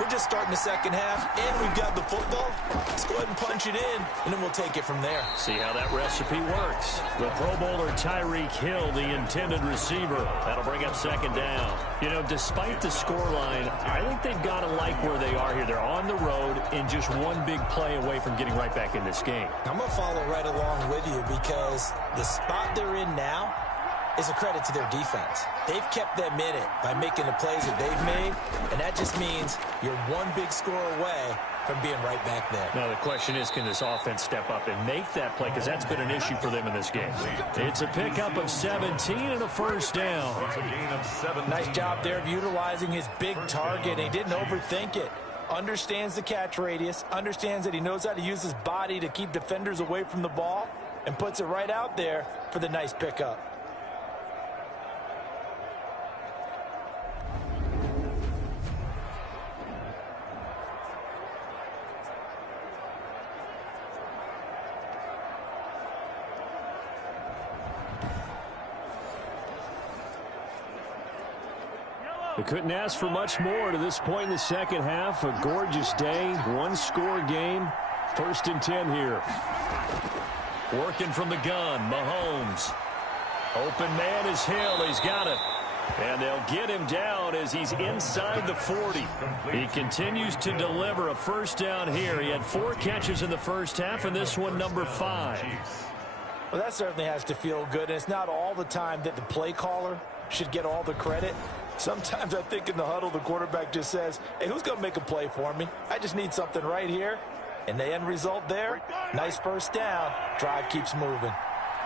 We're just starting the second half, and we've got the football. Let's go ahead and punch it in, and then we'll take it from there. See how that recipe works. The Pro Bowler Tyreek Hill, the intended receiver. That'll bring up second down. You know, despite the scoreline, I think they've got to like where they are here. They're on the road and just one big play away from getting right back in this game. I'm going to follow right along with you because the spot they're in now is a credit to their defense. They've kept them in it by making the plays that they've made, and that just means you're one big score away from being right back there. Now, the question is, can this offense step up and make that play? Because that's been an issue for them in this game. It's a pickup of 17 and a first down. It's a gain of 7. Nice job there of utilizing his big target. He didn't overthink it. Understands the catch radius, understands that he knows how to use his body to keep defenders away from the ball, and puts it right out there for the nice pickup. They couldn't ask for much more to this point in the second half. A gorgeous day, one-score game. 1st and 10 here. Working from the gun, Mahomes. Open man is Hill. He's got it. And they'll get him down as he's inside the 40. He continues to deliver a first down here. He had 4 catches in the first half, and this one number 5. Well, that certainly has to feel good. And it's not all the time that the play caller should get all the credit. Sometimes I think in the huddle, the quarterback just says, hey, who's going to make a play for me? I just need something right here. And the end result there, nice first down. Drive keeps moving.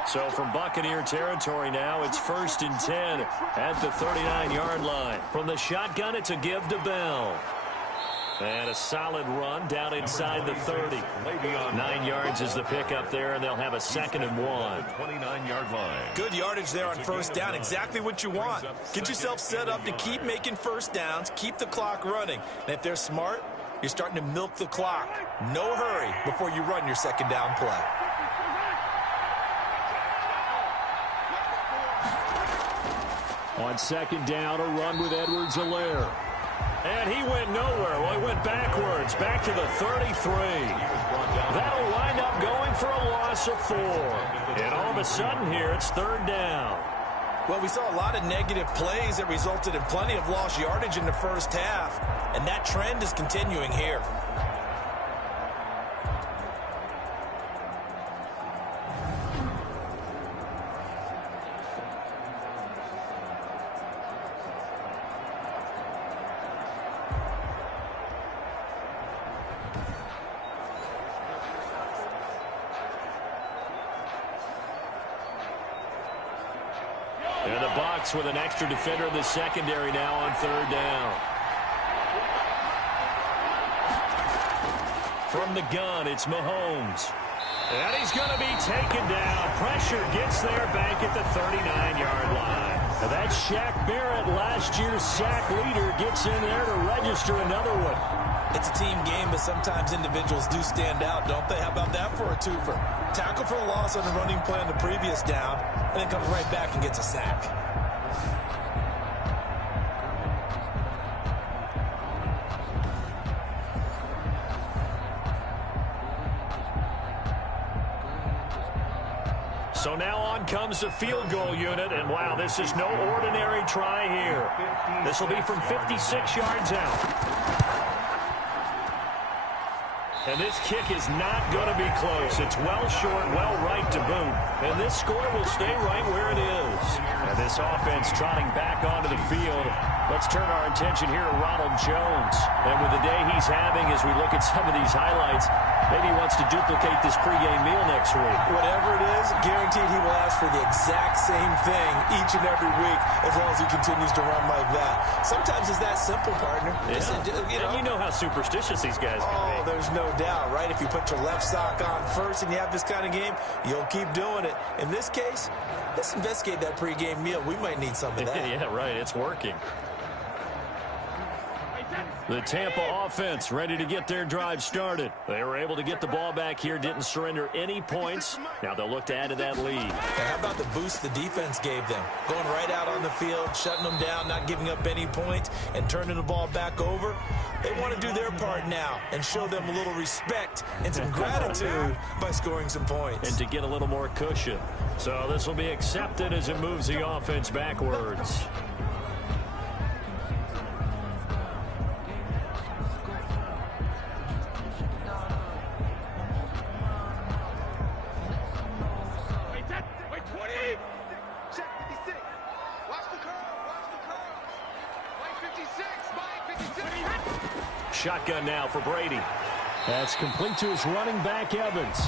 So from Buccaneer territory now, it's 1st and 10 at the 39-yard line. From the shotgun, it's a give to Bell. And a solid run down inside the 30. 9 yards is the pickup there, and they'll have a 2nd and 1. 29-yard line. Good yardage there on first down. Exactly what you want. Get yourself set up to keep making first downs, keep the clock running. And if they're smart, you're starting to milk the clock. No hurry before you run your second down play. On second down, a run with Edwards-Helaire. And he went nowhere. Well, he went backwards, back to the 33. That'll wind up going for a loss of 4. And all of a sudden here, it's 3rd down. Well, we saw a lot of negative plays that resulted in plenty of lost yardage in the first half. And that trend is continuing here. And the Bucs with an extra defender in the secondary now on 3rd down. From the gun, it's Mahomes. And he's going to be taken down. Pressure gets there back at the 39-yard line. And that's Shaq Barrett, last year's sack leader, gets in there to register another one. It's a team game, but sometimes individuals do stand out, don't they? How about that for a twofer? Tackle for a loss on the running play on the previous down, and then comes right back and gets a sack. So now on comes the field goal unit, and wow, this is no ordinary try here. This will be from 56 yards out. And this kick is not going to be close. It's well short, well right to boot. And this score will stay right where it is. And this offense trotting back onto the field. Let's turn our attention here to Ronald Jones. And with the day he's having as we look at some of these highlights, maybe he wants to duplicate this pregame meal next week. Whatever it is, guaranteed he will ask for the exact same thing each and every week as long as he continues to run like that. Sometimes it's that simple, partner. Yeah. You know how superstitious these guys can be. Oh, there's no doubt, right? If you put your left sock on first and you have this kind of game, you'll keep doing it. In this case, let's investigate that pregame meal. We might need some of that. Yeah, right. It's working. The Tampa offense ready to get their drive started. They were able to get the ball back here, didn't surrender any points. Now they'll look to add to that lead. And how about the boost the defense gave them? Going right out on the field, shutting them down, not giving up any points, and turning the ball back over. They want to do their part now and show them a little respect and some gratitude by scoring some points. And to get a little more cushion. So this will be accepted as it moves the offense backwards. Shotgun now for Brady. That's complete to his running back, Evans.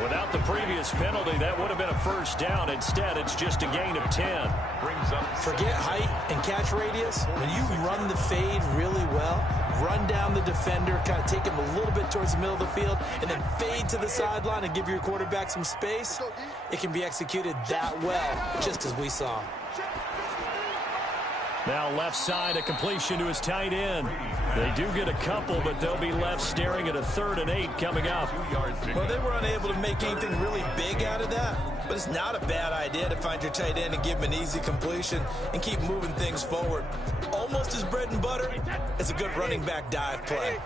Without the previous penalty, that would have been a first down. Instead, it's just a gain of 10. Forget height and catch radius. When you run the fade really well, run down the defender, kind of take him a little bit towards the middle of the field, and then fade to the sideline and give your quarterback some space, it can be executed that well, just as we saw. Now left side, a completion to his tight end. They do get a couple, but they'll be left staring at a 3rd and 8 coming up. Well, they were unable to make anything really big out of that, but it's not a bad idea to find your tight end and give him an easy completion and keep moving things forward. Almost as bread and butter as a good running back dive play.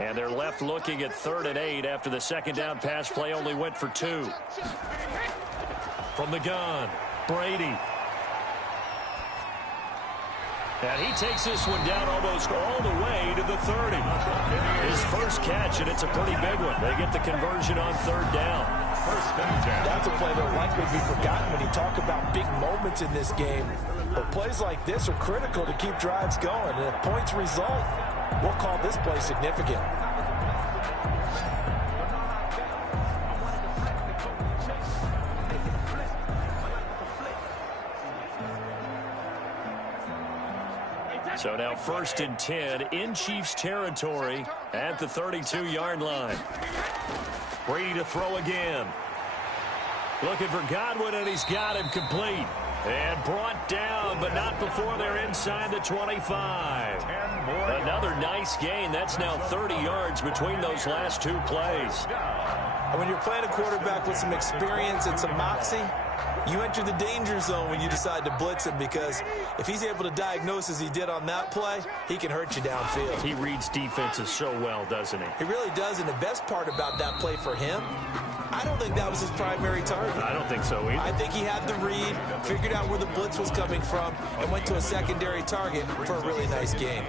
And they're left looking at 3rd and 8 after the second down pass play only went for 2. From the gun, Brady. And he takes this one down almost all the way to the 30. His first catch, and it's a pretty big one. They get the conversion on third down. That's a play that will likely be forgotten when you talk about big moments in this game. But plays like this are critical to keep drives going. And if points result, we'll call this play significant. So now 1st and 10 in Chiefs territory at the 32-yard line. Brady to throw again. Looking for Godwin, and he's got him complete. And brought down, but not before they're inside the 25. Another nice gain. That's now 30 yards between those last two plays. And when you're playing a quarterback with some experience and some moxie, you enter the danger zone when you decide to blitz him, because if he's able to diagnose as he did on that play, he can hurt you downfield. He reads defenses so well, doesn't he? He really does, and the best part about that play for him, I don't think that was his primary target. I don't think so either. I think he had the read, figured out where the blitz was coming from, and went to a secondary target for a really nice game.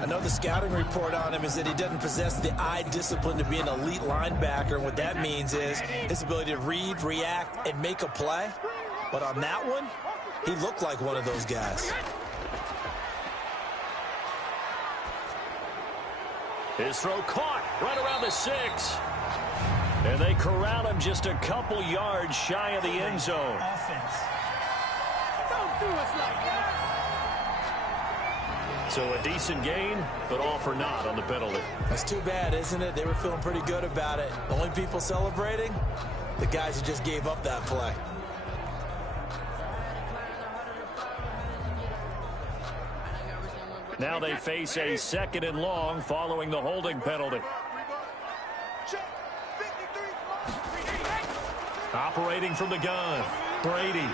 Another scouting report on him is that he doesn't possess the eye discipline to be an elite linebacker. And what that means is his ability to read, react, and make a play. But on that one, he looked like one of those guys. His throw caught right around the 6. And they corral him just a couple yards shy of the end zone. Offense. Don't do us like that. So a decent gain, but all for naught on the penalty. That's too bad, isn't it? They were feeling pretty good about it. The only people celebrating, the guys who just gave up that play. Now they face a 2nd and long following the holding penalty. Operating from the gun, Brady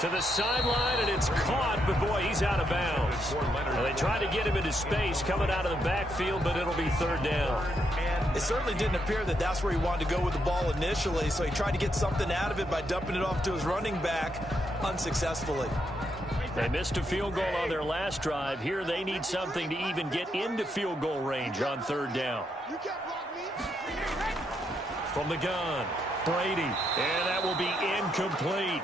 to the sideline, and it's caught, but boy, he's out of bounds. Well, they tried to get him into space coming out of the backfield, but it'll be 3rd down. It certainly didn't appear that that's where he wanted to go with the ball initially, so he tried to get something out of it by dumping it off to his running back unsuccessfully. They missed a field goal on their last drive. Here they need something to even get into field goal range on 3rd down. From the gun, Brady, and that will be incomplete.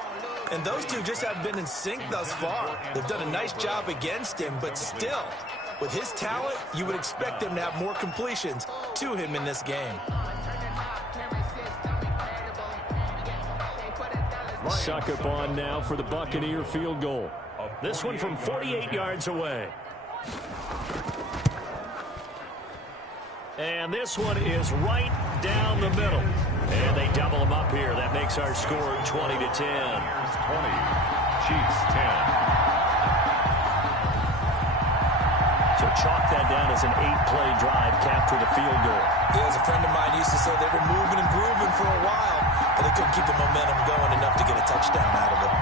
And those two just haven't been in sync thus far. They've done a nice job against him, but still, with his talent, you would expect them to have more completions to him in this game. Suck up on now for the Buccaneer field goal. This one from 48 yards away. And this one is right down the middle. And they double them up here. That makes our score 20-10. 20, Chiefs 10. So chalk that down as an 8-play drive, capture the field goal. Yeah, as a friend of mine used to say, they were moving and grooving for a while, but they couldn't keep the momentum going enough to get a touchdown out of it.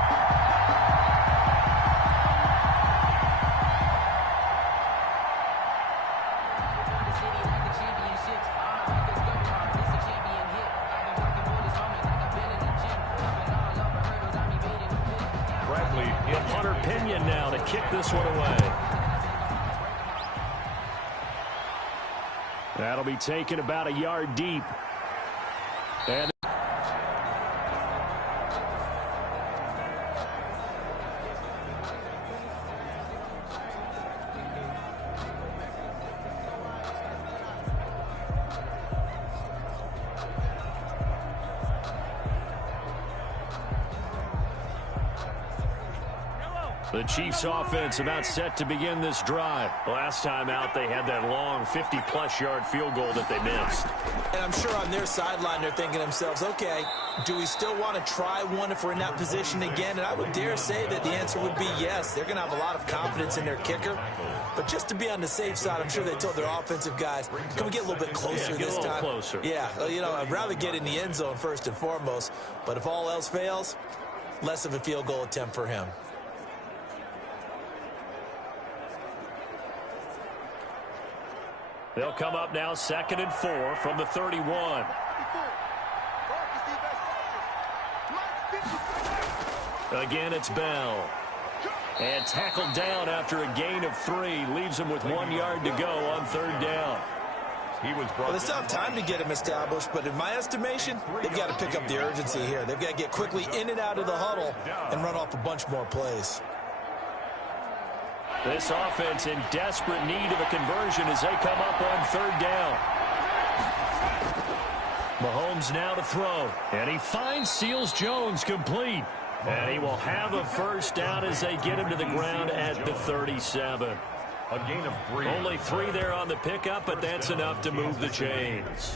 Now to kick this one away. That'll be taken about a yard deep. And the Chiefs offense about set to begin this drive. Last time out, they had that long 50-plus yard field goal that they missed. And I'm sure on their sideline, they're thinking to themselves, okay, do we still want to try one if we're in that position again? And I would dare say that the answer would be yes. They're going to have a lot of confidence in their kicker. But just to be on the safe side, I'm sure they told their offensive guys, can we get a little bit closer this time? Closer. Yeah, you know, I'd rather get in the end zone first and foremost. But if all else fails, less of a field goal attempt for him. They'll come up now 2nd and 4 from the 31. Again, it's Bell. And tackled down after a gain of 3. Leaves him with 1 yard to go on 3rd down. Well, it's not time to get him established, but in my estimation, they've got to pick up the urgency here. They've got to get quickly in and out of the huddle and run off a bunch more plays. This offense in desperate need of a conversion as they come up on 3rd down. Mahomes now to throw, and he finds Seals Jones complete. And he will have a 1st down as they get him to the ground at the 37. A gain of 3. Only 3 there on the pickup, but that's enough to move the chains.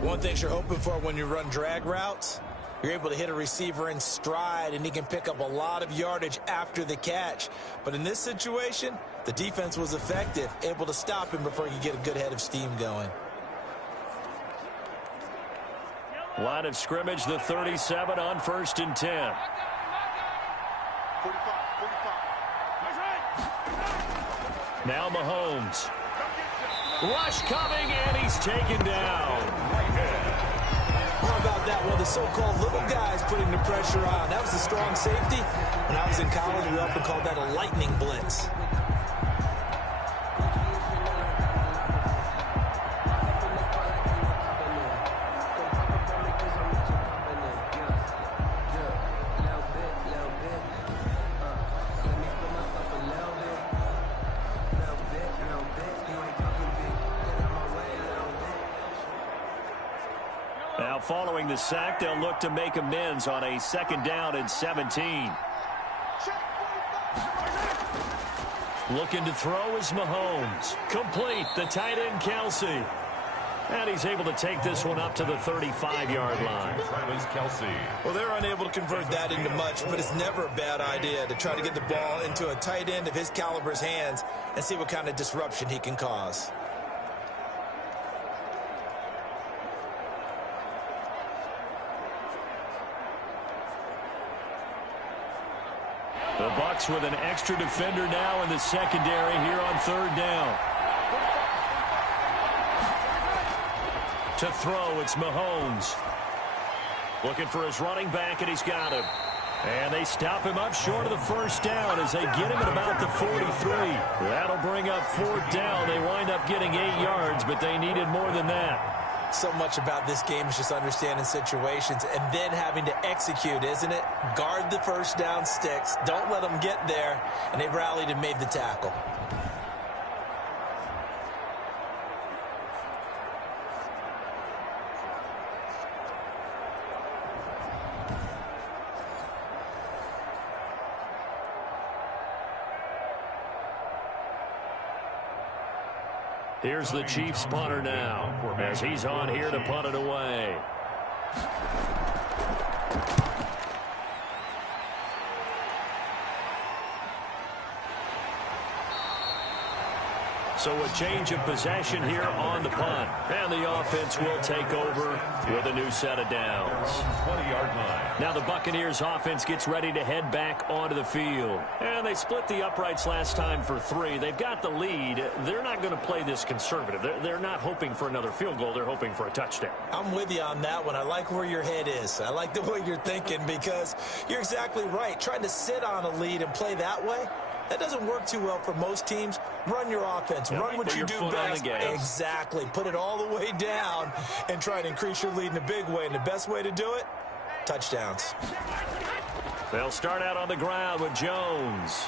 One thing you're hoping for when you run drag routes, you're able to hit a receiver in stride, and he can pick up a lot of yardage after the catch. But in this situation, the defense was effective, able to stop him before he could get a good head of steam going. Line of scrimmage, the 37 on 1st and 10. Now Mahomes. Rush coming, and he's taken down. How about that? One of the so-called little guys putting the pressure on. That was a strong safety. When I was in college, we often called that a lightning blitz. Now following the sack, they'll look to make amends on a 2nd down and 17. Looking to throw is Mahomes. Complete, the tight end Kelsey. And he's able to take this one up to the 35-yard line. Travis Kelce. Well, they're unable to convert that into much, but it's never a bad idea to try to get the ball into a tight end of his caliber's hands and see what kind of disruption he can cause. The Bucs with an extra defender now in the secondary here on 3rd down. To throw, it's Mahomes. Looking for his running back, and he's got him. And they stop him up short of the 1st down as they get him at about the 43. That'll bring up 4th down. They wind up getting 8 yards, but they needed more than that. So much about this game is just understanding situations and then having to execute, isn't it? Guard the 1st down sticks. Don't let them get there. And they rallied and made the tackle. Here's the Chiefs punter now as he's on here to punt it away. So a change of possession here on the punt. And the offense will take over with a new set of downs. 20-yard line. Now the Buccaneers offense gets ready to head back onto the field. And they split the uprights last time for 3. They've got the lead. They're not going to play this conservative. They're not hoping for another field goal. They're hoping for a touchdown. I'm with you on that one. I like where your head is. I like the way you're thinking because you're exactly right. Trying to sit on a lead and play that way, that doesn't work too well for most teams. Run your offense. Yeah, run what you do best. Exactly. Put it all the way down and try to increase your lead in a big way. And the best way to do it, touchdowns. They'll start out on the ground with Jones.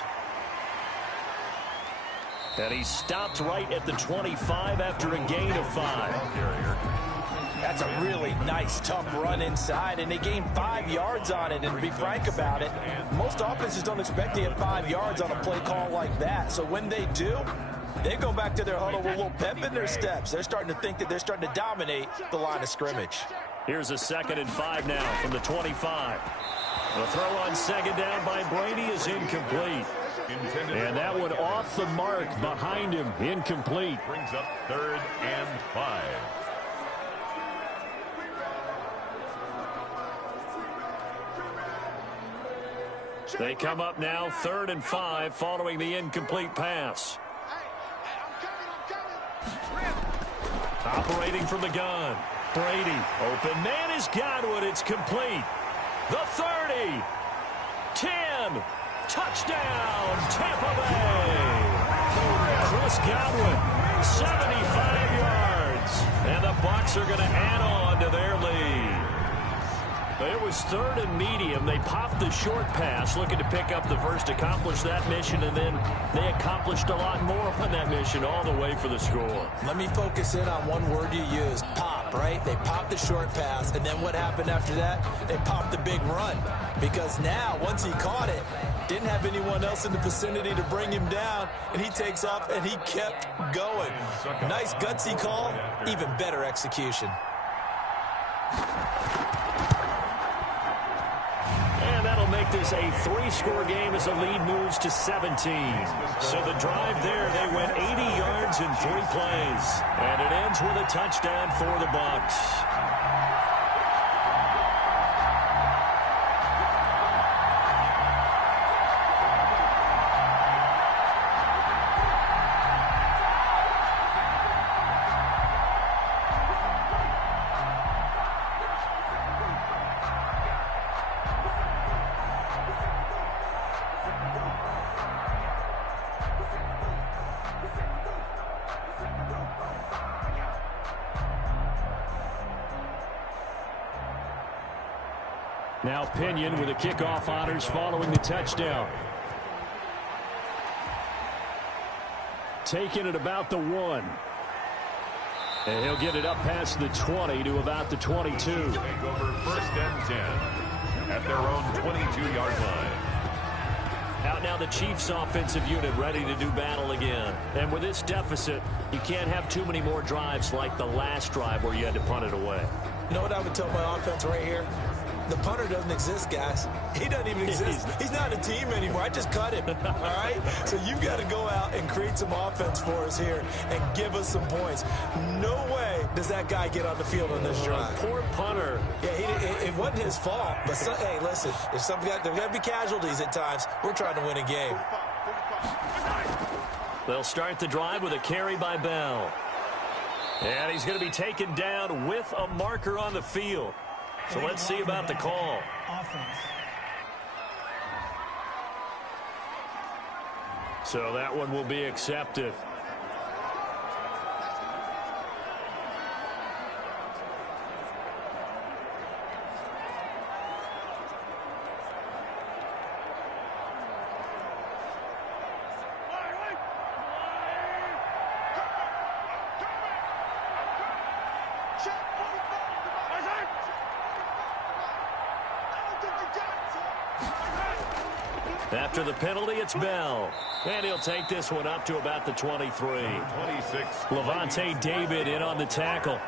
And he stopped right at the 25 after a gain of 5. That's a really nice, tough run inside, and they gained 5 yards on it. And to be frank about it, most offenses don't expect to get 5 yards on a play call like that. So when they do, they go back to their huddle with a little pep in their steps. They're starting to think that they're starting to dominate the line of scrimmage. Here's a 2nd and 5 now from the 25. The throw on 2nd down by Brady is incomplete. And that one off the mark behind him, incomplete. Brings up 3rd and 5. They come up now 3rd and 5 following the incomplete pass. Operating from the gun. Brady. Open man is Godwin. It's complete. The 30. 10. Touchdown, Tampa Bay. Chris Godwin, 75 yards. And the Bucs are going to add on to their lead. It was 3rd and medium. They popped the short pass, looking to pick up the first, accomplish that mission, and then they accomplished a lot more on that mission all the way for the score. Let me focus in on one word you used, pop, right? They popped the short pass, and then what happened after that? They popped the big run. Because now, once he caught it, didn't have anyone else in the vicinity to bring him down, and he takes off, and he kept going. Nice gutsy call, even better execution. And that'll make this a 3-score game as the lead moves to 17. So the drive there, they went 80 yards in 3 plays. And it ends with a touchdown for the Bucs. Now Pinion with the kickoff honors following the touchdown. Taking it about the 1. And he'll get it up past the 20 to about the 22. Take over 1st and 10 at their own 22-yard line. Out now the Chiefs offensive unit ready to do battle again. And with this deficit, you can't have too many more drives like the last drive where you had to punt it away. You know what I would tell my offense right here? The punter doesn't exist, guys. He doesn't even exist. He's not a team anymore. I just cut him, all right? So you've got to go out and create some offense for us here and give us some points. No way does that guy get on the field on this drive. Poor punter. Yeah, it wasn't his fault. But, hey, listen, there's got to be casualties at times. We're trying to win a game. They'll start the drive with a carry by Bell. And he's going to be taken down with a marker on the field. So let's see about the call. Offense. So that one will be accepted. After the penalty, it's Bell. And he'll take this one up to about the 23. 26. Levante David in on the tackle.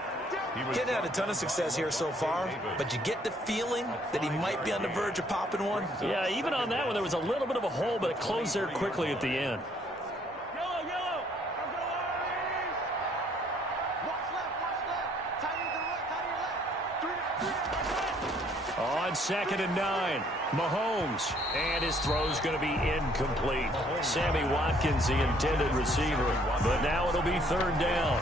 Getting had a ton of success here so far, but you get the feeling that he might be on the verge of popping one. Yeah, even on that one, there was a little bit of a hole, but it closed there quickly at the end. On 2nd and 9, Mahomes, and his throw's going to be incomplete. Sammy Watkins, the intended receiver, but now it'll be 3rd down.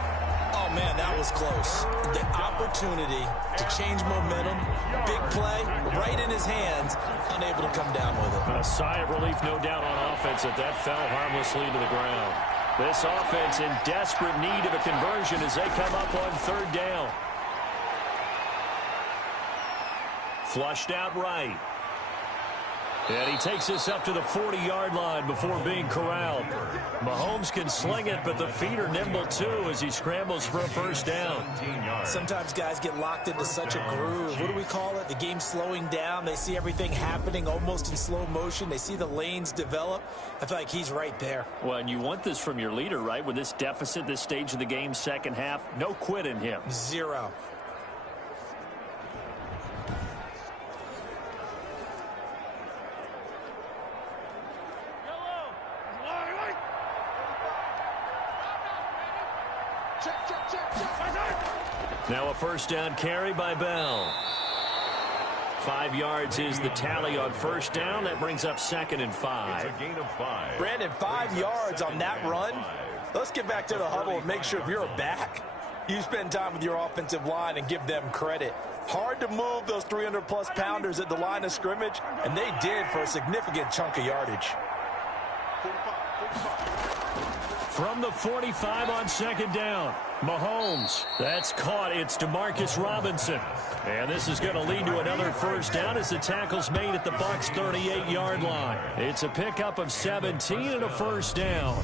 Oh, man, that was close. The opportunity to change momentum, big play, right in his hands, unable to come down with it. A sigh of relief, no doubt, on offense that fell harmlessly to the ground. This offense in desperate need of a conversion as they come up on 3rd down. Flushed out right. And he takes this up to the 40-yard line before being corralled. Mahomes can sling it, but the feet are nimble too as he scrambles for a 1st down. Sometimes guys get locked into such a groove. What do we call it? The game's slowing down. They see everything happening almost in slow motion. They see the lanes develop. I feel like he's right there. Well, and you want this from your leader, right? With this deficit, this stage of the game, 2nd half, no quit in him. 0. Now a 1st down carry by Bell. 5 yards is the tally on 1st down. That brings up 2nd and 5. It's a gain of 5. Brandon, 5 yards on that run. Let's get back to the huddle and make sure if you're back, You spend time with your offensive line and give them credit. Hard to move those 300-plus pounders at the line of scrimmage, and they did for a significant chunk of yardage. From the 45 on second down, Mahomes. That's caught. It's Demarcus Robinson. And this is going to lead to another first down as the tackle's made at the Bucs' 38-yard line. It's a pickup of 17 and a first down.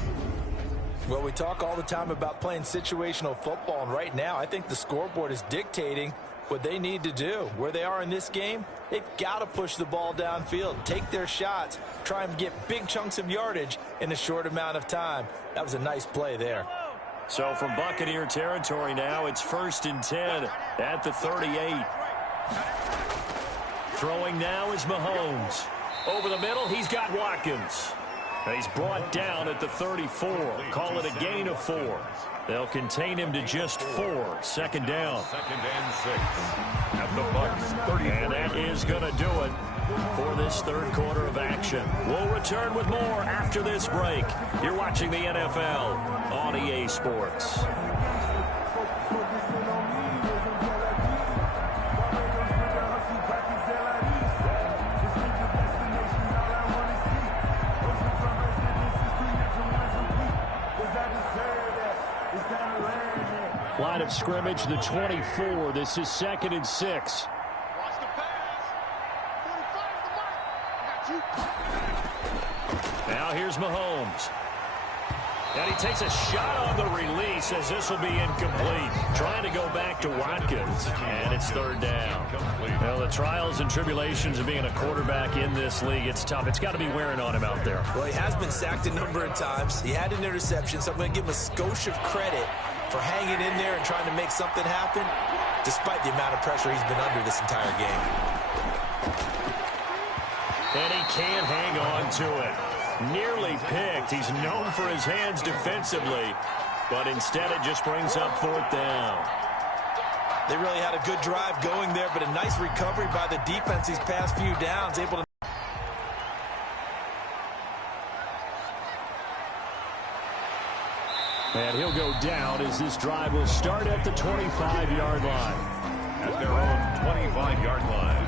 Well, we talk all the time about playing situational football, and right now I think the scoreboard is dictating what they need to do. Where they are in this game, they've got to push the ball downfield, take their shots, try and get big chunks of yardage in a short amount of time. That was a nice play there. So from Buccaneer territory now, it's 1st and 10 at the 38. Throwing now is Mahomes. Over the middle, he's got Watkins. And he's brought down at the 34. Call it a gain of 4. They'll contain him to just 4. Second down. 2nd and 6 at the Bucs' 34. And that is going to do it for this third quarter of action. We'll return with more after this break. You're watching the NFL on EA Sports. Line of scrimmage, the 24. This is 2nd and 6. Now here's Mahomes. And he takes a shot on the release as this will be incomplete. Trying to go back to Watkins. And it's 3rd down. Well, the trials and tribulations of being a quarterback in this league, it's tough. It's got to be wearing on him out there. Well, he has been sacked a number of times. He had an interception, so I'm going to give him a skosh of credit for hanging in there and trying to make something happen, despite the amount of pressure he's been under this entire game. And he can't hang on to it. Nearly picked. He's known for his hands defensively, but instead it just brings up 4th down. They really had a good drive going there, but a nice recovery by the defense these past few downs, able to and he'll go down as this drive will start at the 25-yard line. At their own 25-yard line.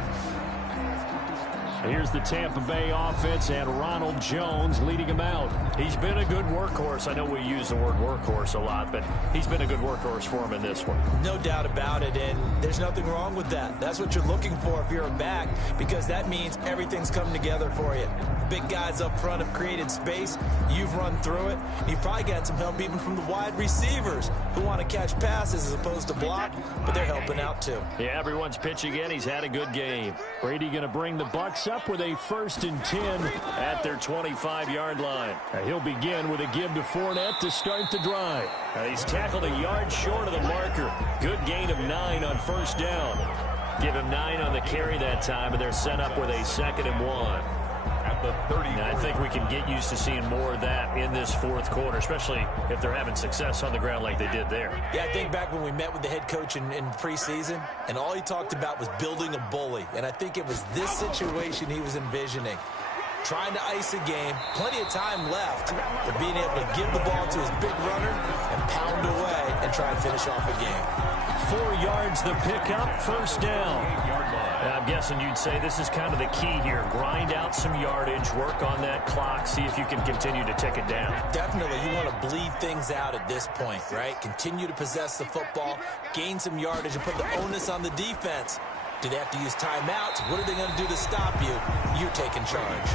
Here's the Tampa Bay offense and Ronald Jones leading him out. He's been a good workhorse. I know we use the word workhorse a lot, but he's been a good workhorse for him in this one. No doubt about it, and there's nothing wrong with that. That's what you're looking for if you're a back, because that means everything's coming together for you. Big guys up front have created space. You've run through it. You've probably gotten some help even from the wide receivers who want to catch passes as opposed to block, but they're helping out too. Yeah, everyone's pitching in. He's had a good game. Brady going to bring the Bucs up with a 1st and 10 at their 25-yard line. He'll begin with a give to Fournette to start the drive. He's tackled a yard short of the marker. Good gain of 9 on 1st down. Give him 9 on the carry that time, and they're set up with a 2nd and 1. At the 30. And I think we can get used to seeing more of that in this 4th quarter, especially if they're having success on the ground like they did there. Yeah, I think back when we met with the head coach in preseason, and all he talked about was building a bully. And I think it was this situation he was envisioning. Trying to ice a game, plenty of time left, but being able to give the ball to his big runner and pound away and try and finish off a game. 4 yards the pickup, 1st down. I'm guessing you'd say this is kind of the key here. Grind out some yardage, work on that clock, see if you can continue to tick it down. Definitely, you want to bleed things out at this point, right? Continue to possess the football, gain some yardage, and put the onus on the defense. Do they have to use timeouts? What are they going to do to stop you? You're taking charge.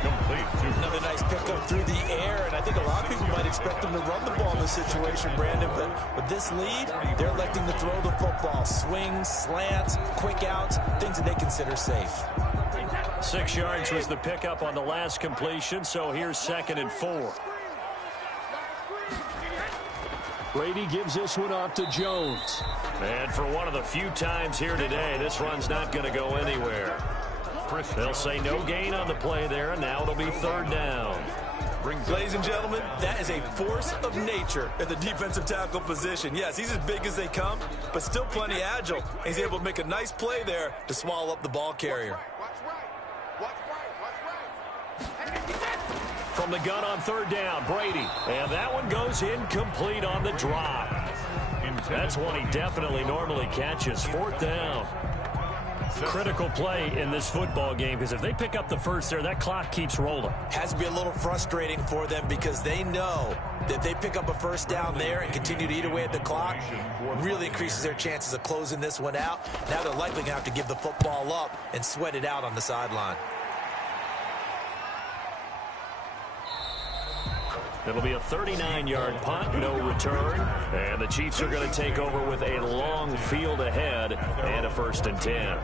Complete. Another nice pickup through the air, and I think a lot of people might expect them to run the ball in this situation, Brandon, but with this lead, they're electing to throw the football. Swings, slants, quick outs, things that they consider safe. 6 yards was the pickup on the last completion, so here's 2nd and 4. Brady gives this one off to Jones. And for one of the few times here today, this run's not going to go anywhere. They'll say no gain on the play there, and now it'll be 3rd down. Ladies and gentlemen, that is a force of nature at the defensive tackle position. Yes, he's as big as they come, but still plenty agile. He's able to make a nice play there to swallow up the ball carrier. From the gun on 3rd down, Brady. And that one goes incomplete on the drop. That's one he definitely normally catches. 4th down. Critical play in this football game, because if they pick up the first there, that clock keeps rolling. Has to be a little frustrating for them, because they know that if they pick up a first down there and continue to eat away at the clock, really increases their chances of closing this one out. Now they're likely going to have to give the football up and sweat it out on the sideline. It'll be a 39-yard punt, no return. And the Chiefs are going to take over with a long field ahead and a 1st and 10.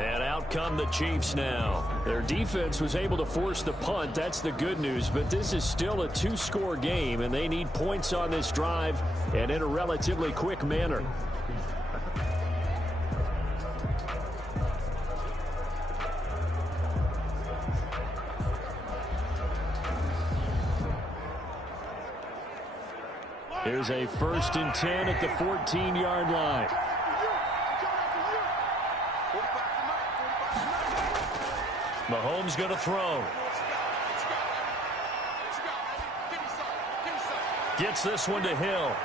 And out come the Chiefs now. Their defense was able to force the punt. That's the good news. But this is still a 2-score game, and they need points on this drive and in a relatively quick manner. Here's a 1st and 10 at the 14-yard line. Mahomes going to throw. Gets this one to Hill.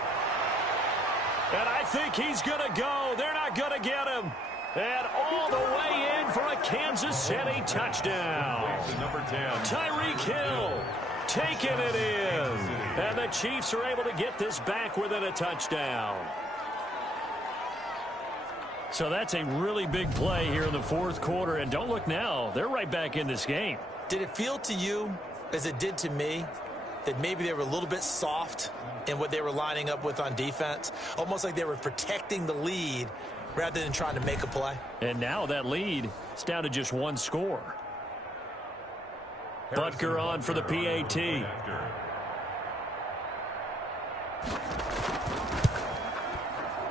And I think he's going to go. They're not going to get him. And all the way in for a Kansas City touchdown. Number 10. Tyreek Hill taking it in. And the Chiefs are able to get this back within a touchdown. So that's a really big play here in the 4th quarter. And don't look now, they're right back in this game. Did it feel to you, as it did to me, that maybe they were a little bit soft in what they were lining up with on defense? Almost like they were protecting the lead rather than trying to make a play. And now that lead is down to just 1 score. Butker on for the PAT.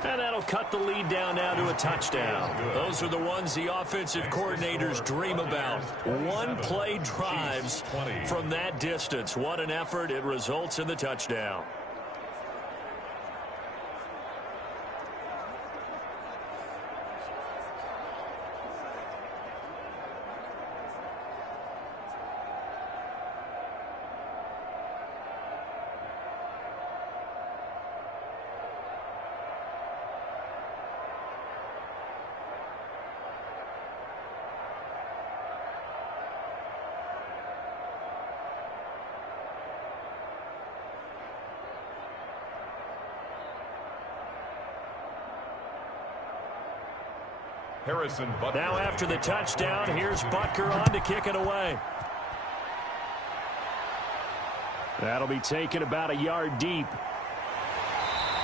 And that'll cut the lead down now to a touchdown. Those are the ones the offensive coordinators dream about. One-play drives from that distance. What an effort. It results in the touchdown. Now after the touchdown, here's Butker on to kick it away. That'll be taken about a yard deep.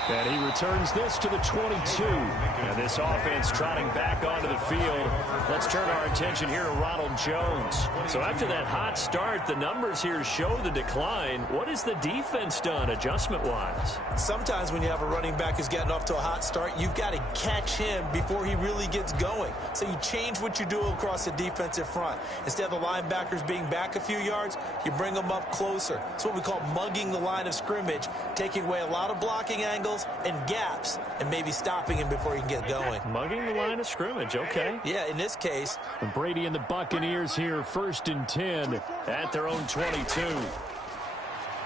And he returns this to the 22. And this offense trotting back onto the field. Let's turn our attention here to Ronald Jones. So after that hot start, the numbers here show the decline. What has the defense done adjustment-wise? Sometimes when you have a running back who's getting off to a hot start, you've got to catch him before he really gets going. So you change what you do across the defensive front. Instead of the linebackers being back a few yards, you bring them up closer. It's what we call mugging the line of scrimmage, taking away a lot of blocking angles and gaps, and maybe stopping him before he can get going. Mugging the line of scrimmage, okay. Yeah, in this case. Brady and the Buccaneers here, 1st and 10 at their own 22.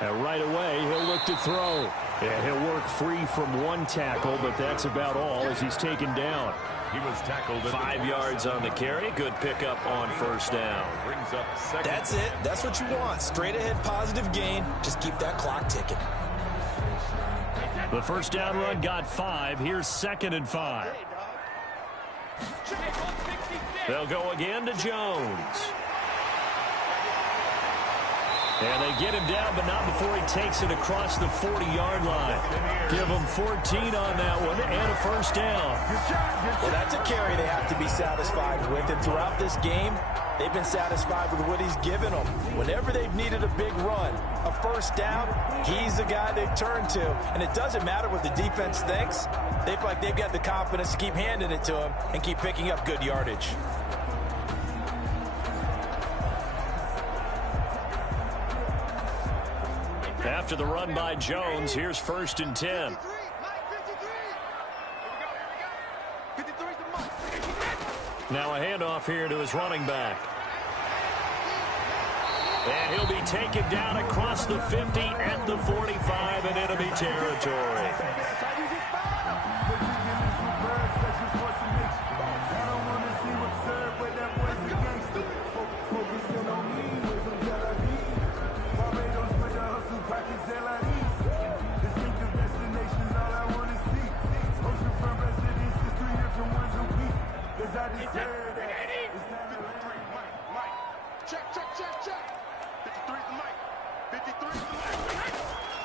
And right away, he'll look to throw. And he'll work free from 1 tackle, but that's about all as he's taken down. He was tackled 5 yards on the carry. Good pickup on 1st down. Brings up 2nd. That's it. That's what you want. Straight ahead positive gain. Just keep that clock ticking. The 1st down run got 5. Here's 2nd and 5. They'll go again to Jones. And they get him down, but not before he takes it across the 40-yard line. Give him 14 on that one and a 1st down. Well, that's a carry they have to be satisfied with. And throughout this game, they've been satisfied with what he's given them. Whenever they've needed a big run, a 1st down, he's the guy they turn to. And it doesn't matter what the defense thinks. They feel like they've got the confidence to keep handing it to him and keep picking up good yardage. After the run by Jones, here's 1st and 10. Now a handoff here to his running back. And he'll be taken down across the 50 at the 45 and enemy territory.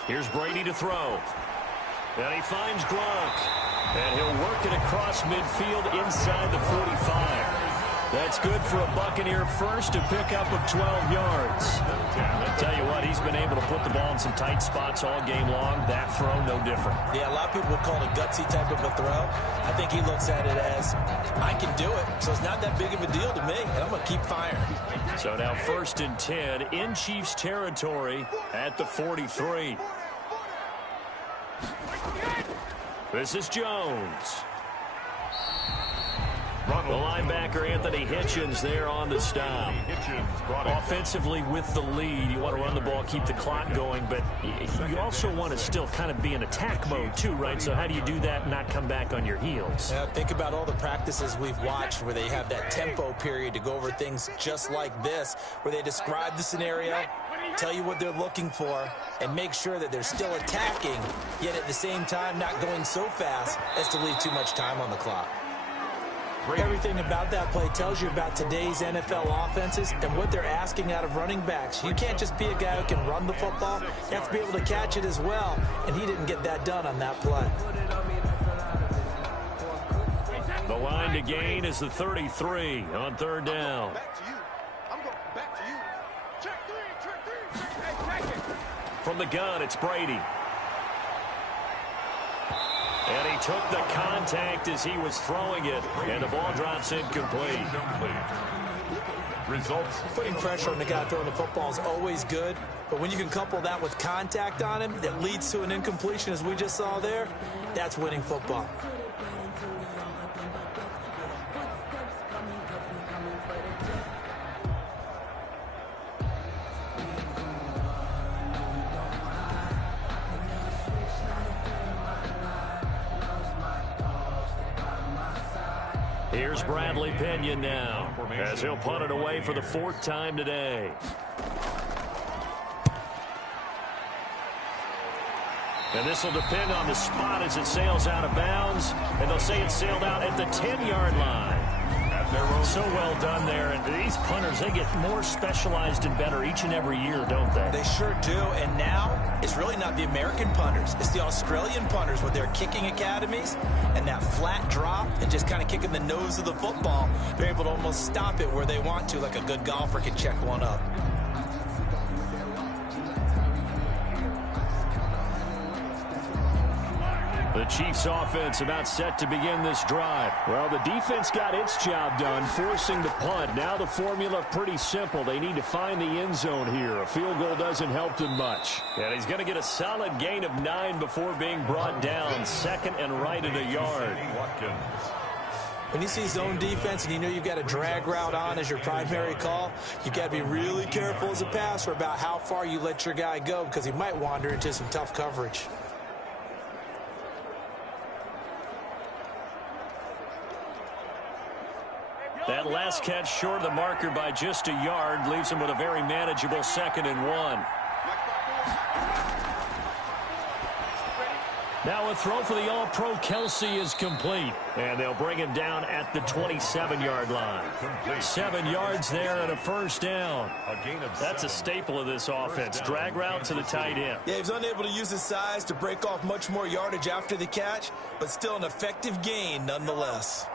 Here's Brady to throw. And he finds Gronk. And he'll work it across midfield inside the 45. That's good for a Buccaneer first, a pickup of 12 yards. I'll tell you what, he's been able to put the ball in some tight spots all game long. That throw, no different. Yeah, a lot of people would call it a gutsy type of a throw. I think he looks at it as, I can do it, so it's not that big of a deal to me, and I'm going to keep firing. So now 1st and 10 in Chiefs territory at the 43. This is Jones. The linebacker, Anthony Hitchens, there on the stop. Offensively with the lead, you want to run the ball, keep the clock going, but you also want to still kind of be in attack mode too, right? So how do you do that and not come back on your heels? Yeah, think about all the practices we've watched where they have that tempo period to go over things just like this, where they describe the scenario, tell you what they're looking for, and make sure that they're still attacking, yet at the same time not going so fast as to leave too much time on the clock. Everything about that play tells you about today's NFL offenses and what they're asking out of running backs. You can't just be a guy who can run the football. You have to be able to catch it as well, and he didn't get that done on that play. The line to gain is the 33 on 3rd down. From the gun, it's Brady. And he took the contact as he was throwing it, and the ball drops incomplete. Results. Putting pressure on the guy throwing the football is always good, but when you can couple that with contact on him that leads to an incompletion, as we just saw there, that's winning football. Here's Bradley Pinion now, as he'll punt it away for the 4th time today. And this will depend on the spot as it sails out of bounds, and they'll say it sailed out at the 10-yard line. So well done there, and these punters, they get more specialized and better each and every year, don't they? They sure do, and now it's really not the American punters. It's the Australian punters with their kicking academies and that flat drop and just kind of kicking the nose of the football. They're able to almost stop it where they want to, like a good golfer can check one up. The Chiefs offense about set to begin this drive. Well, the defense got its job done, forcing the punt. Now the formula pretty simple. They need to find the end zone here. A field goal doesn't help them much. And he's going to get a solid gain of 9 before being brought down. 2nd and right at a yard. When you see zone defense and you know you've got a drag route on as your primary call, you've got to be really careful as a passer about how far you let your guy go because he might wander into some tough coverage. That last catch short of the marker by just a yard leaves him with a very manageable 2nd and 1. Now a throw for the All-Pro Kelsey is complete, and they'll bring him down at the 27-yard line. 7 yards there and a 1st down. That's a staple of this offense. Drag route to the tight end. Yeah, he was unable to use his size to break off much more yardage after the catch, but still an effective gain nonetheless.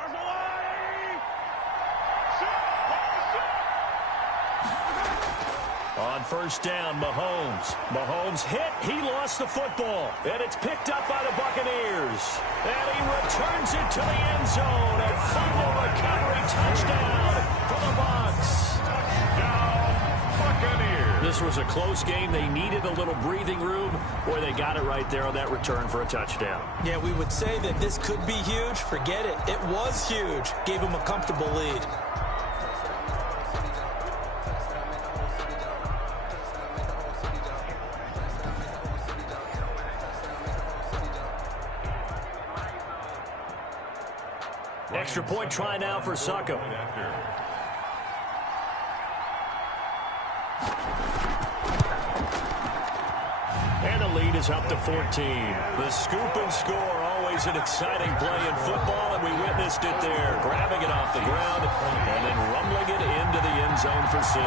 On 1st down, Mahomes. Mahomes hit. He lost the football. And it's picked up by the Buccaneers. And he returns it to the end zone. A fumble recovery touchdown for the Bucs. Touchdown, Buccaneers. This was a close game. They needed a little breathing room. Boy, they got it right there on that return for a touchdown. Yeah, we would say that this could be huge. Forget it. It was huge. Gave him a comfortable lead. Extra point try now for Succop. And the lead is up to 14. The scoop and score, always an exciting play in football, and we witnessed it there. Grabbing it off the ground and then rumbling it into the end zone for 6.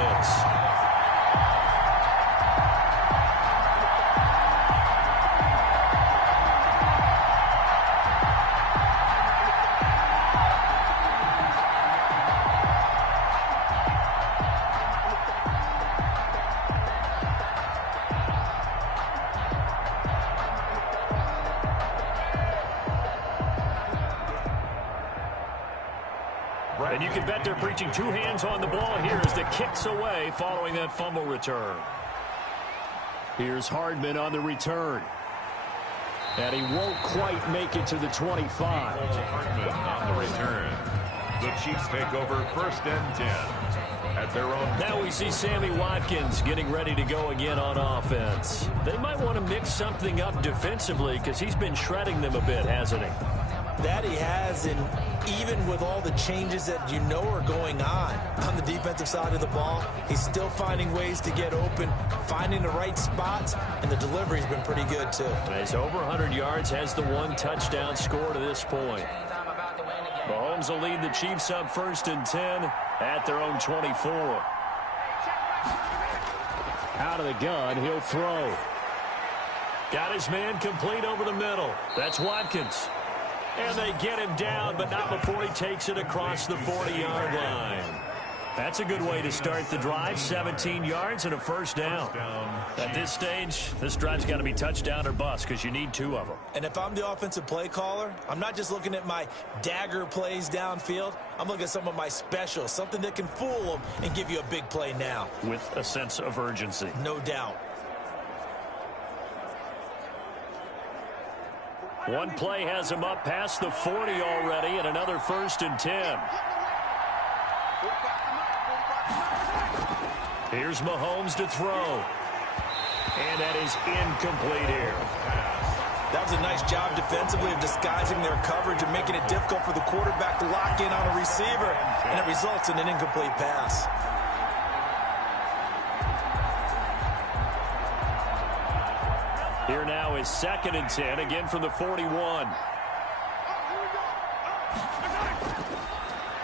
And you can bet they're preaching two hands on the ball here as the kick's away following that fumble return. Here's Hardman on the return. And he won't quite make it to the 25. Hardman on the return. The Chiefs take over 1st and 10 at their own. Now we see Sammy Watkins getting ready to go again on offense. They might want to mix something up defensively because he's been shredding them a bit, hasn't he? That he has, and even with all the changes that you know are going on the defensive side of the ball, he's still finding ways to get open, finding the right spots, and the delivery's been pretty good too. He's over 100 yards, has the 1 touchdown score to this point. Mahomes will lead the Chiefs up 1st and 10 at their own 24. Out of the gun, he'll throw. Got his man complete over the middle. That's Watkins. And they get him down, but not before he takes it across the 40-yard line. That's a good way to start the drive. 17 yards and a 1st down. At this stage, this drive's got to be touchdown or bust because you need 2 of them. And if I'm the offensive play caller, I'm not just looking at my dagger plays downfield. I'm looking at some of my specials, something that can fool them and give you a big play now. With a sense of urgency. No doubt. One play has him up past the 40 already, and another 1st and 10. Here's Mahomes to throw. And that is incomplete here. That was a nice job defensively of disguising their coverage and making it difficult for the quarterback to lock in on a receiver, and it results in an incomplete pass. Here now is 2nd and 10, again from the 41.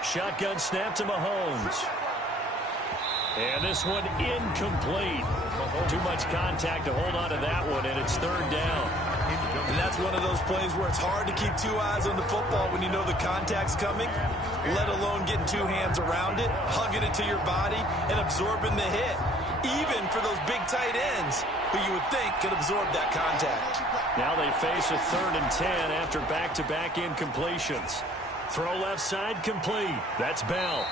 Shotgun snap to Mahomes. And this one incomplete. Too much contact to hold on to that one, and it's 3rd down. And that's one of those plays where it's hard to keep 2 eyes on the football when you know the contact's coming, let alone getting 2 hands around it, hugging it to your body, and absorbing the hit. Even for those big tight ends who you would think could absorb that contact. Now they face a 3rd and 10 after back-to-back incompletions. Throw left side complete. That's Bell.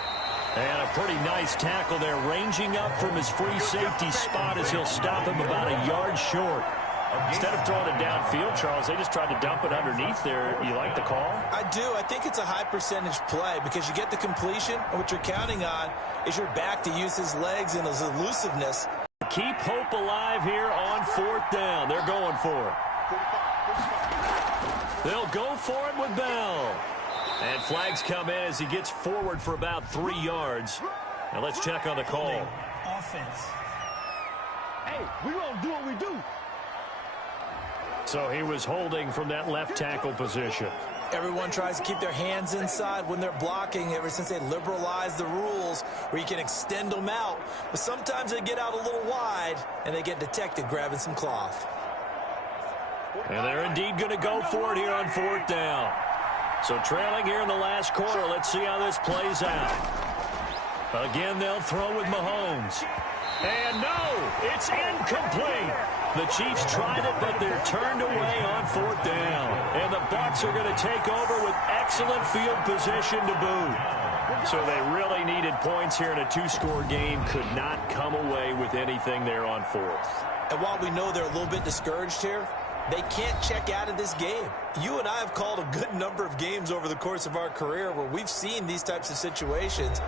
And a pretty nice tackle there, ranging up from his free safety spot as he'll stop him about a yard short. Instead of throwing it downfield, Charles, they just tried to dump it underneath there. You like the call? I do. I think it's a high-percentage play because you get the completion, and what you're counting on is your back to use his legs and his elusiveness. Keep hope alive here on 4th down. They're going for it. They'll go for it with Bell. And flags come in as he gets forward for about 3 yards. Now let's check on the call. Offense. Hey, we gonna do what we do. So he was holding from that left tackle position. Everyone tries to keep their hands inside when they're blocking ever since they liberalized the rules where you can extend them out. But sometimes they get out a little wide and they get detected grabbing some cloth. And they're indeed going to go for it here on 4th down. So trailing here in the last quarter, let's see how this plays out. Again, they'll throw with Mahomes. And no, it's incomplete. The Chiefs tried it, but they're turned away on 4th down. And the Bucs are going to take over with excellent field position to boot. So they really needed points here in a 2-score game. Could not come away with anything there on 4th. And while we know they're a little bit discouraged here, they can't check out of this game. You and I have called a good number of games over the course of our career where we've seen these types of situations.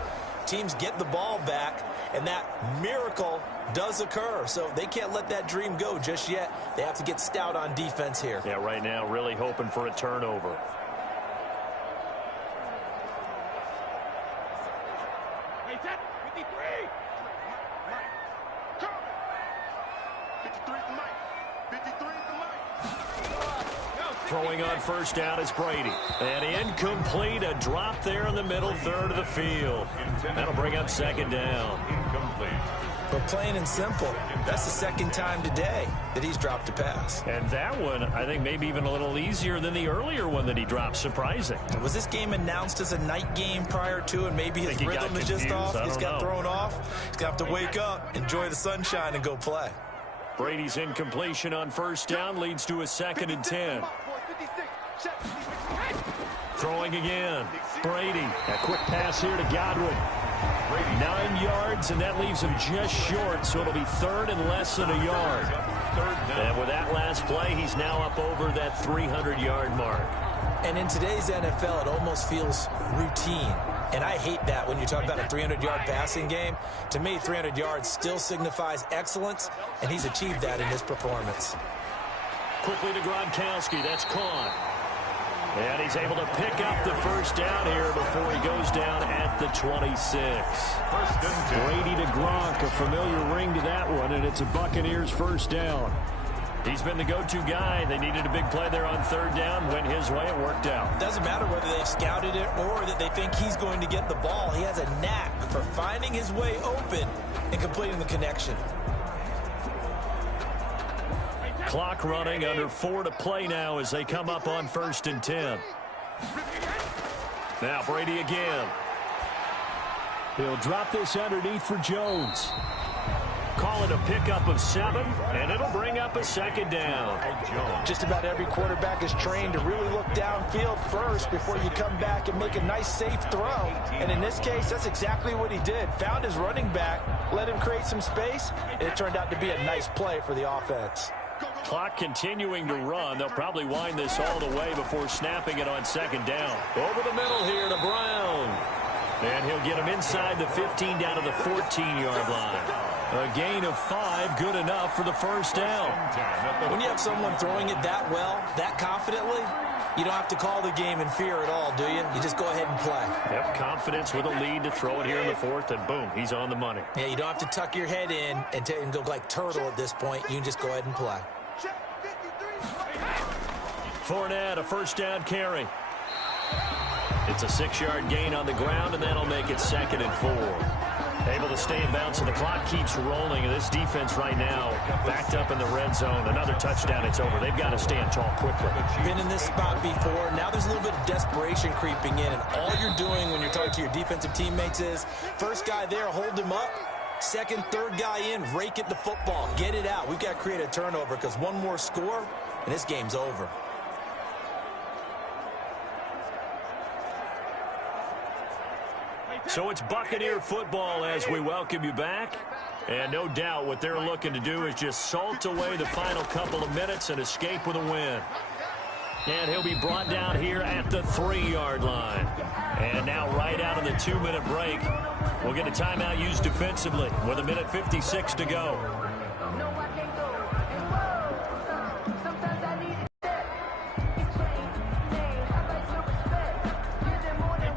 Teams get the ball back, and that miracle does occur. So they can't let that dream go just yet. They have to get stout on defense here. Yeah, right now really hoping for a turnover. Throwing on first down is Brady. And incomplete, a drop there in the middle third of the field. That'll bring up second down. Incomplete. But plain and simple, that's the second time today that he's dropped a pass. And that one, I think, maybe even a little easier than the earlier one that he dropped. Surprising. Was this game announced as a night game prior to, and maybe his rhythm is just off? He's got thrown off. He's going to have to wake up, enjoy the sunshine, and go play. Brady's incompletion on first down leads to a 2nd and 10. Throwing again. Brady. A quick pass here to Godwin. 9 yards, and that leaves him just short, so it'll be third and less than a yard. And with that last play, he's now up over that 300-yard mark. And in today's NFL, it almost feels routine. And I hate that when you talk about a 300-yard passing game. To me, 300 yards still signifies excellence, and he's achieved that in his performance. Quickly to Gronkowski. That's caught. And he's able to pick up the first down here before he goes down at the 26. Brady to Gronk, a familiar ring to that one, and it's a Buccaneers first down. He's been the go-to guy. They needed a big play there on third down. Went his way. It worked out. Doesn't matter whether they've scouted it or that they think he's going to get the ball. He has a knack for finding his way open and completing the connection. Clock running, under 4 to play now as they come up on 1st and 10. Now Brady again. He'll drop this underneath for Jones. Call it a pickup of 7, and it'll bring up a 2nd down. Just about every quarterback is trained to really look downfield first before you come back and make a nice, safe throw. And in this case, that's exactly what he did. Found his running back, let him create some space, and it turned out to be a nice play for the offense. Clock continuing to run. They'll probably wind this all the way before snapping it on 2nd down. Over the middle here to Brown. And he'll get him inside the 15 down to the 14-yard line. A gain of 5, good enough for the first down. When you have someone throwing it that well, that confidently, you don't have to call the game in fear at all, do you? You just go ahead and play. Yep, confidence with a lead to throw it here in the 4th, and boom, he's on the money. Yeah, you don't have to tuck your head in and go like turtle at this point. You can just go ahead and play. Fournette, a first down carry. It's a 6-yard gain on the ground, and that'll make it 2nd and 4. Able to stay in bounds, and the clock keeps rolling. And this defense right now backed up in the red zone. Another touchdown, it's over. They've got to stand tall quickly. Been in this spot before. Now there's a little bit of desperation creeping in, and all you're doing when you're talking to your defensive teammates is first guy there, hold him up. Second, third guy in, rake at the football. Get it out. We've got to create a turnover because one more score, and this game's over. So it's Buccaneer football as we welcome you back. And no doubt what they're looking to do is just salt away the final couple of minutes and escape with a win. And he'll be brought down here at the 3-yard line. And now right out of the 2-minute break, we'll get a timeout used defensively with 1:56 to go.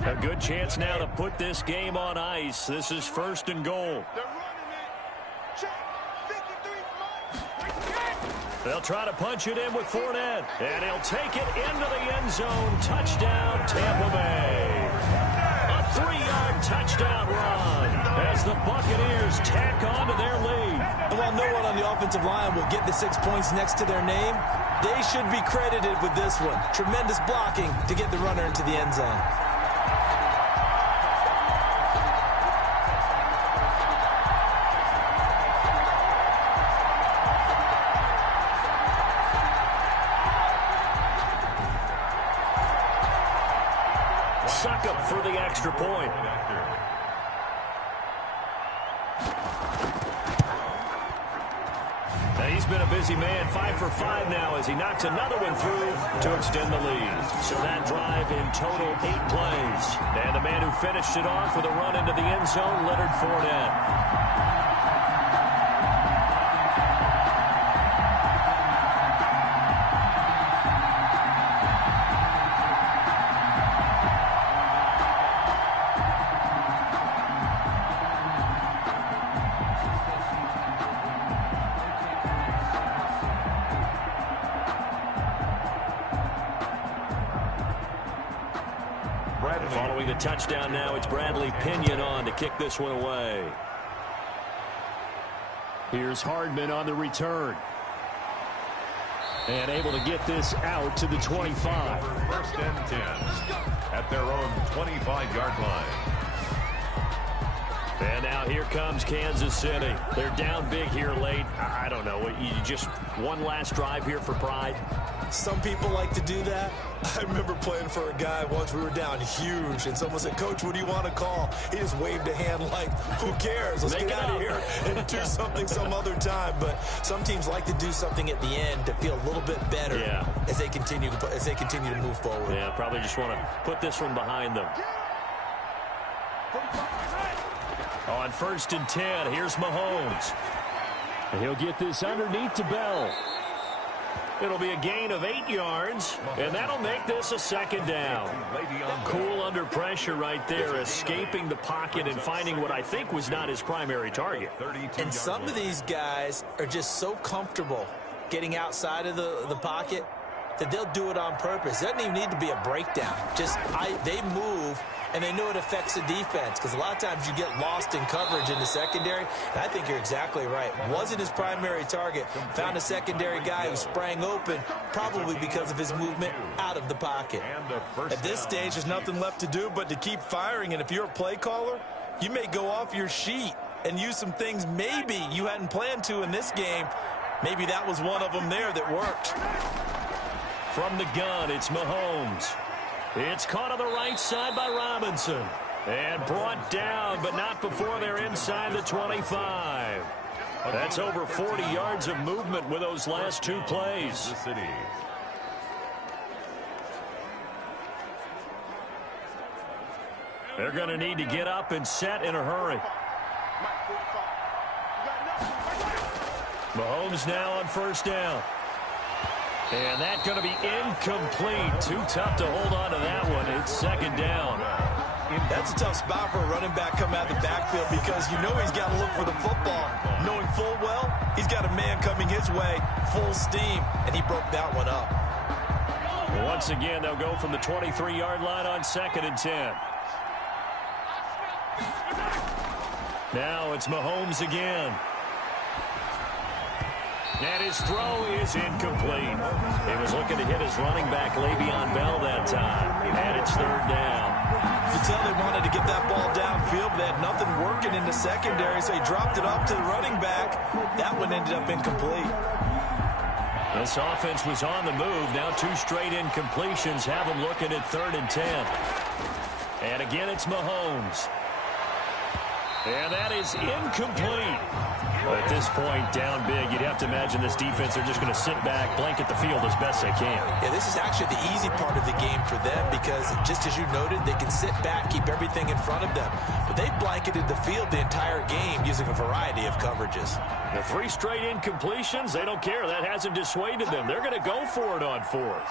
A good chance now to put this game on ice. This is 1st and goal. They'll try to punch it in with Fournette. And he'll take it into the end zone. Touchdown, Tampa Bay. A 3-yard touchdown run as the Buccaneers tack on to their lead. And while no one on the offensive line will get the 6 points next to their name, they should be credited with this one. Tremendous blocking to get the runner into the end zone. Suck up for the extra point. Now he's been a busy man, 5 for 5 now as he knocks another one through to extend the lead. So that drive in total 8 plays. And the man who finished it off with a run into the end zone, Leonard Fournette. Following the touchdown now, it's Bradley Pinion on to kick this one away. Here's Hardman on the return. And able to get this out to the 25. First and 10 at their own 25-yard line. And now here comes Kansas City. They're down big here late. I don't know. You just one last drive here for pride. Some people like to do that. I remember playing for a guy once. We were down huge, and someone said, "Coach, what do you want to call?" He just waved a hand like, "Who cares? Let's get out of here and do something some other time." But some teams like to do something at the end to feel a little bit better as they continue to move forward. Yeah, probably just want to put this one behind them. On 1st and 10, here's Mahomes. And he'll get this underneath to Bell. It'll be a gain of 8 yards, and that'll make this a second down. Cool under pressure right there, escaping the pocket and finding what I think was not his primary target. And some of these guys are just so comfortable getting outside of the pocket that they'll do it on purpose. It doesn't even need to be a breakdown. They move, and they know it affects the defense, because a lot of times you get lost in coverage in the secondary, and I think you're exactly right. Wasn't his primary target. Found a secondary guy who sprang open, probably because of his movement out of the pocket. At this stage, there's nothing left to do but to keep firing, and if you're a play caller, you may go off your sheet and use some things maybe you hadn't planned to in this game. Maybe that was one of them there that worked. From the gun, it's Mahomes. It's caught on the right side by Robinson. And brought down, but not before they're inside the 25. That's over 40 yards of movement with those last 2 plays. They're going to need to get up and set in a hurry. Mahomes now on 1st down. And that's going to be incomplete. Too tough to hold on to that one. It's 2nd down. That's a tough spot for a running back coming out of the backfield, because you know he's got to look for the football, knowing full well he's got a man coming his way, full steam, and he broke that one up. Once again, they'll go from the 23-yard line on 2nd and 10. Now it's Mahomes again. And his throw is incomplete. He was looking to hit his running back, Le'Veon Bell, that time. And it's 3rd down. You can tell they wanted to get that ball downfield, but they had nothing working in the secondary, so he dropped it off to the running back. That one ended up incomplete. This offense was on the move. Now 2 straight incompletions have them looking at 3rd and 10. And again, it's Mahomes. And that is incomplete. But at this point, down big, you'd have to imagine this defense, they're just going to sit back, blanket the field as best they can. Yeah, this is actually the easy part of the game for them, because just as you noted, they can sit back, keep everything in front of them. But they've blanketed the field the entire game using a variety of coverages. The 3 straight incompletions, they don't care. That hasn't dissuaded them. They're going to go for it on 4th.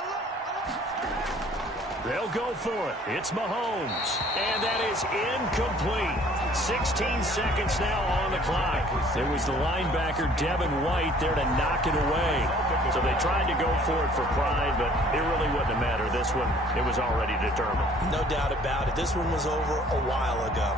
They'll go for it. It's Mahomes. And that is incomplete. 16 seconds now on the clock. It was the linebacker, Devin White, there to knock it away. So they tried to go for it for pride, but it really wouldn't have mattered. This one, it was already determined. No doubt about it. This one was over a while ago.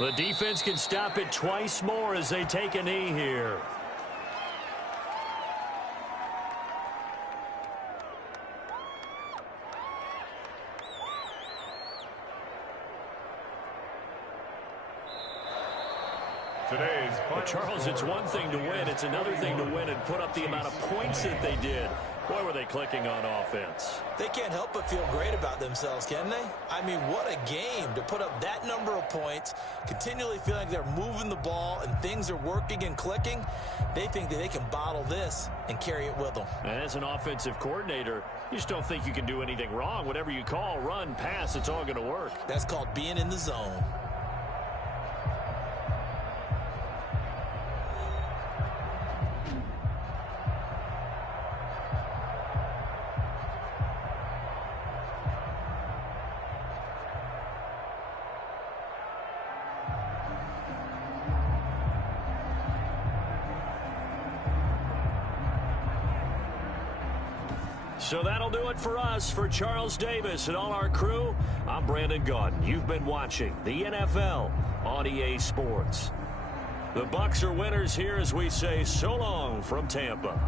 The defense can stop it twice more as they take a knee here. Well, Charles, it's one thing to win. It's another thing to win and put up the amount of points that they did. Boy, were they clicking on offense. They can't help but feel great about themselves, can they? I mean, what a game to put up that number of points, continually feeling like they're moving the ball and things are working and clicking. They think that they can bottle this and carry it with them. And as an offensive coordinator, you just don't think you can do anything wrong. Whatever you call, run, pass, it's all going to work. That's called being in the zone. So that'll do it for us. For Charles Davis and all our crew, I'm Brandon Gaudin. You've been watching the NFL on EA Sports. The Bucs are winners here as we say so long from Tampa.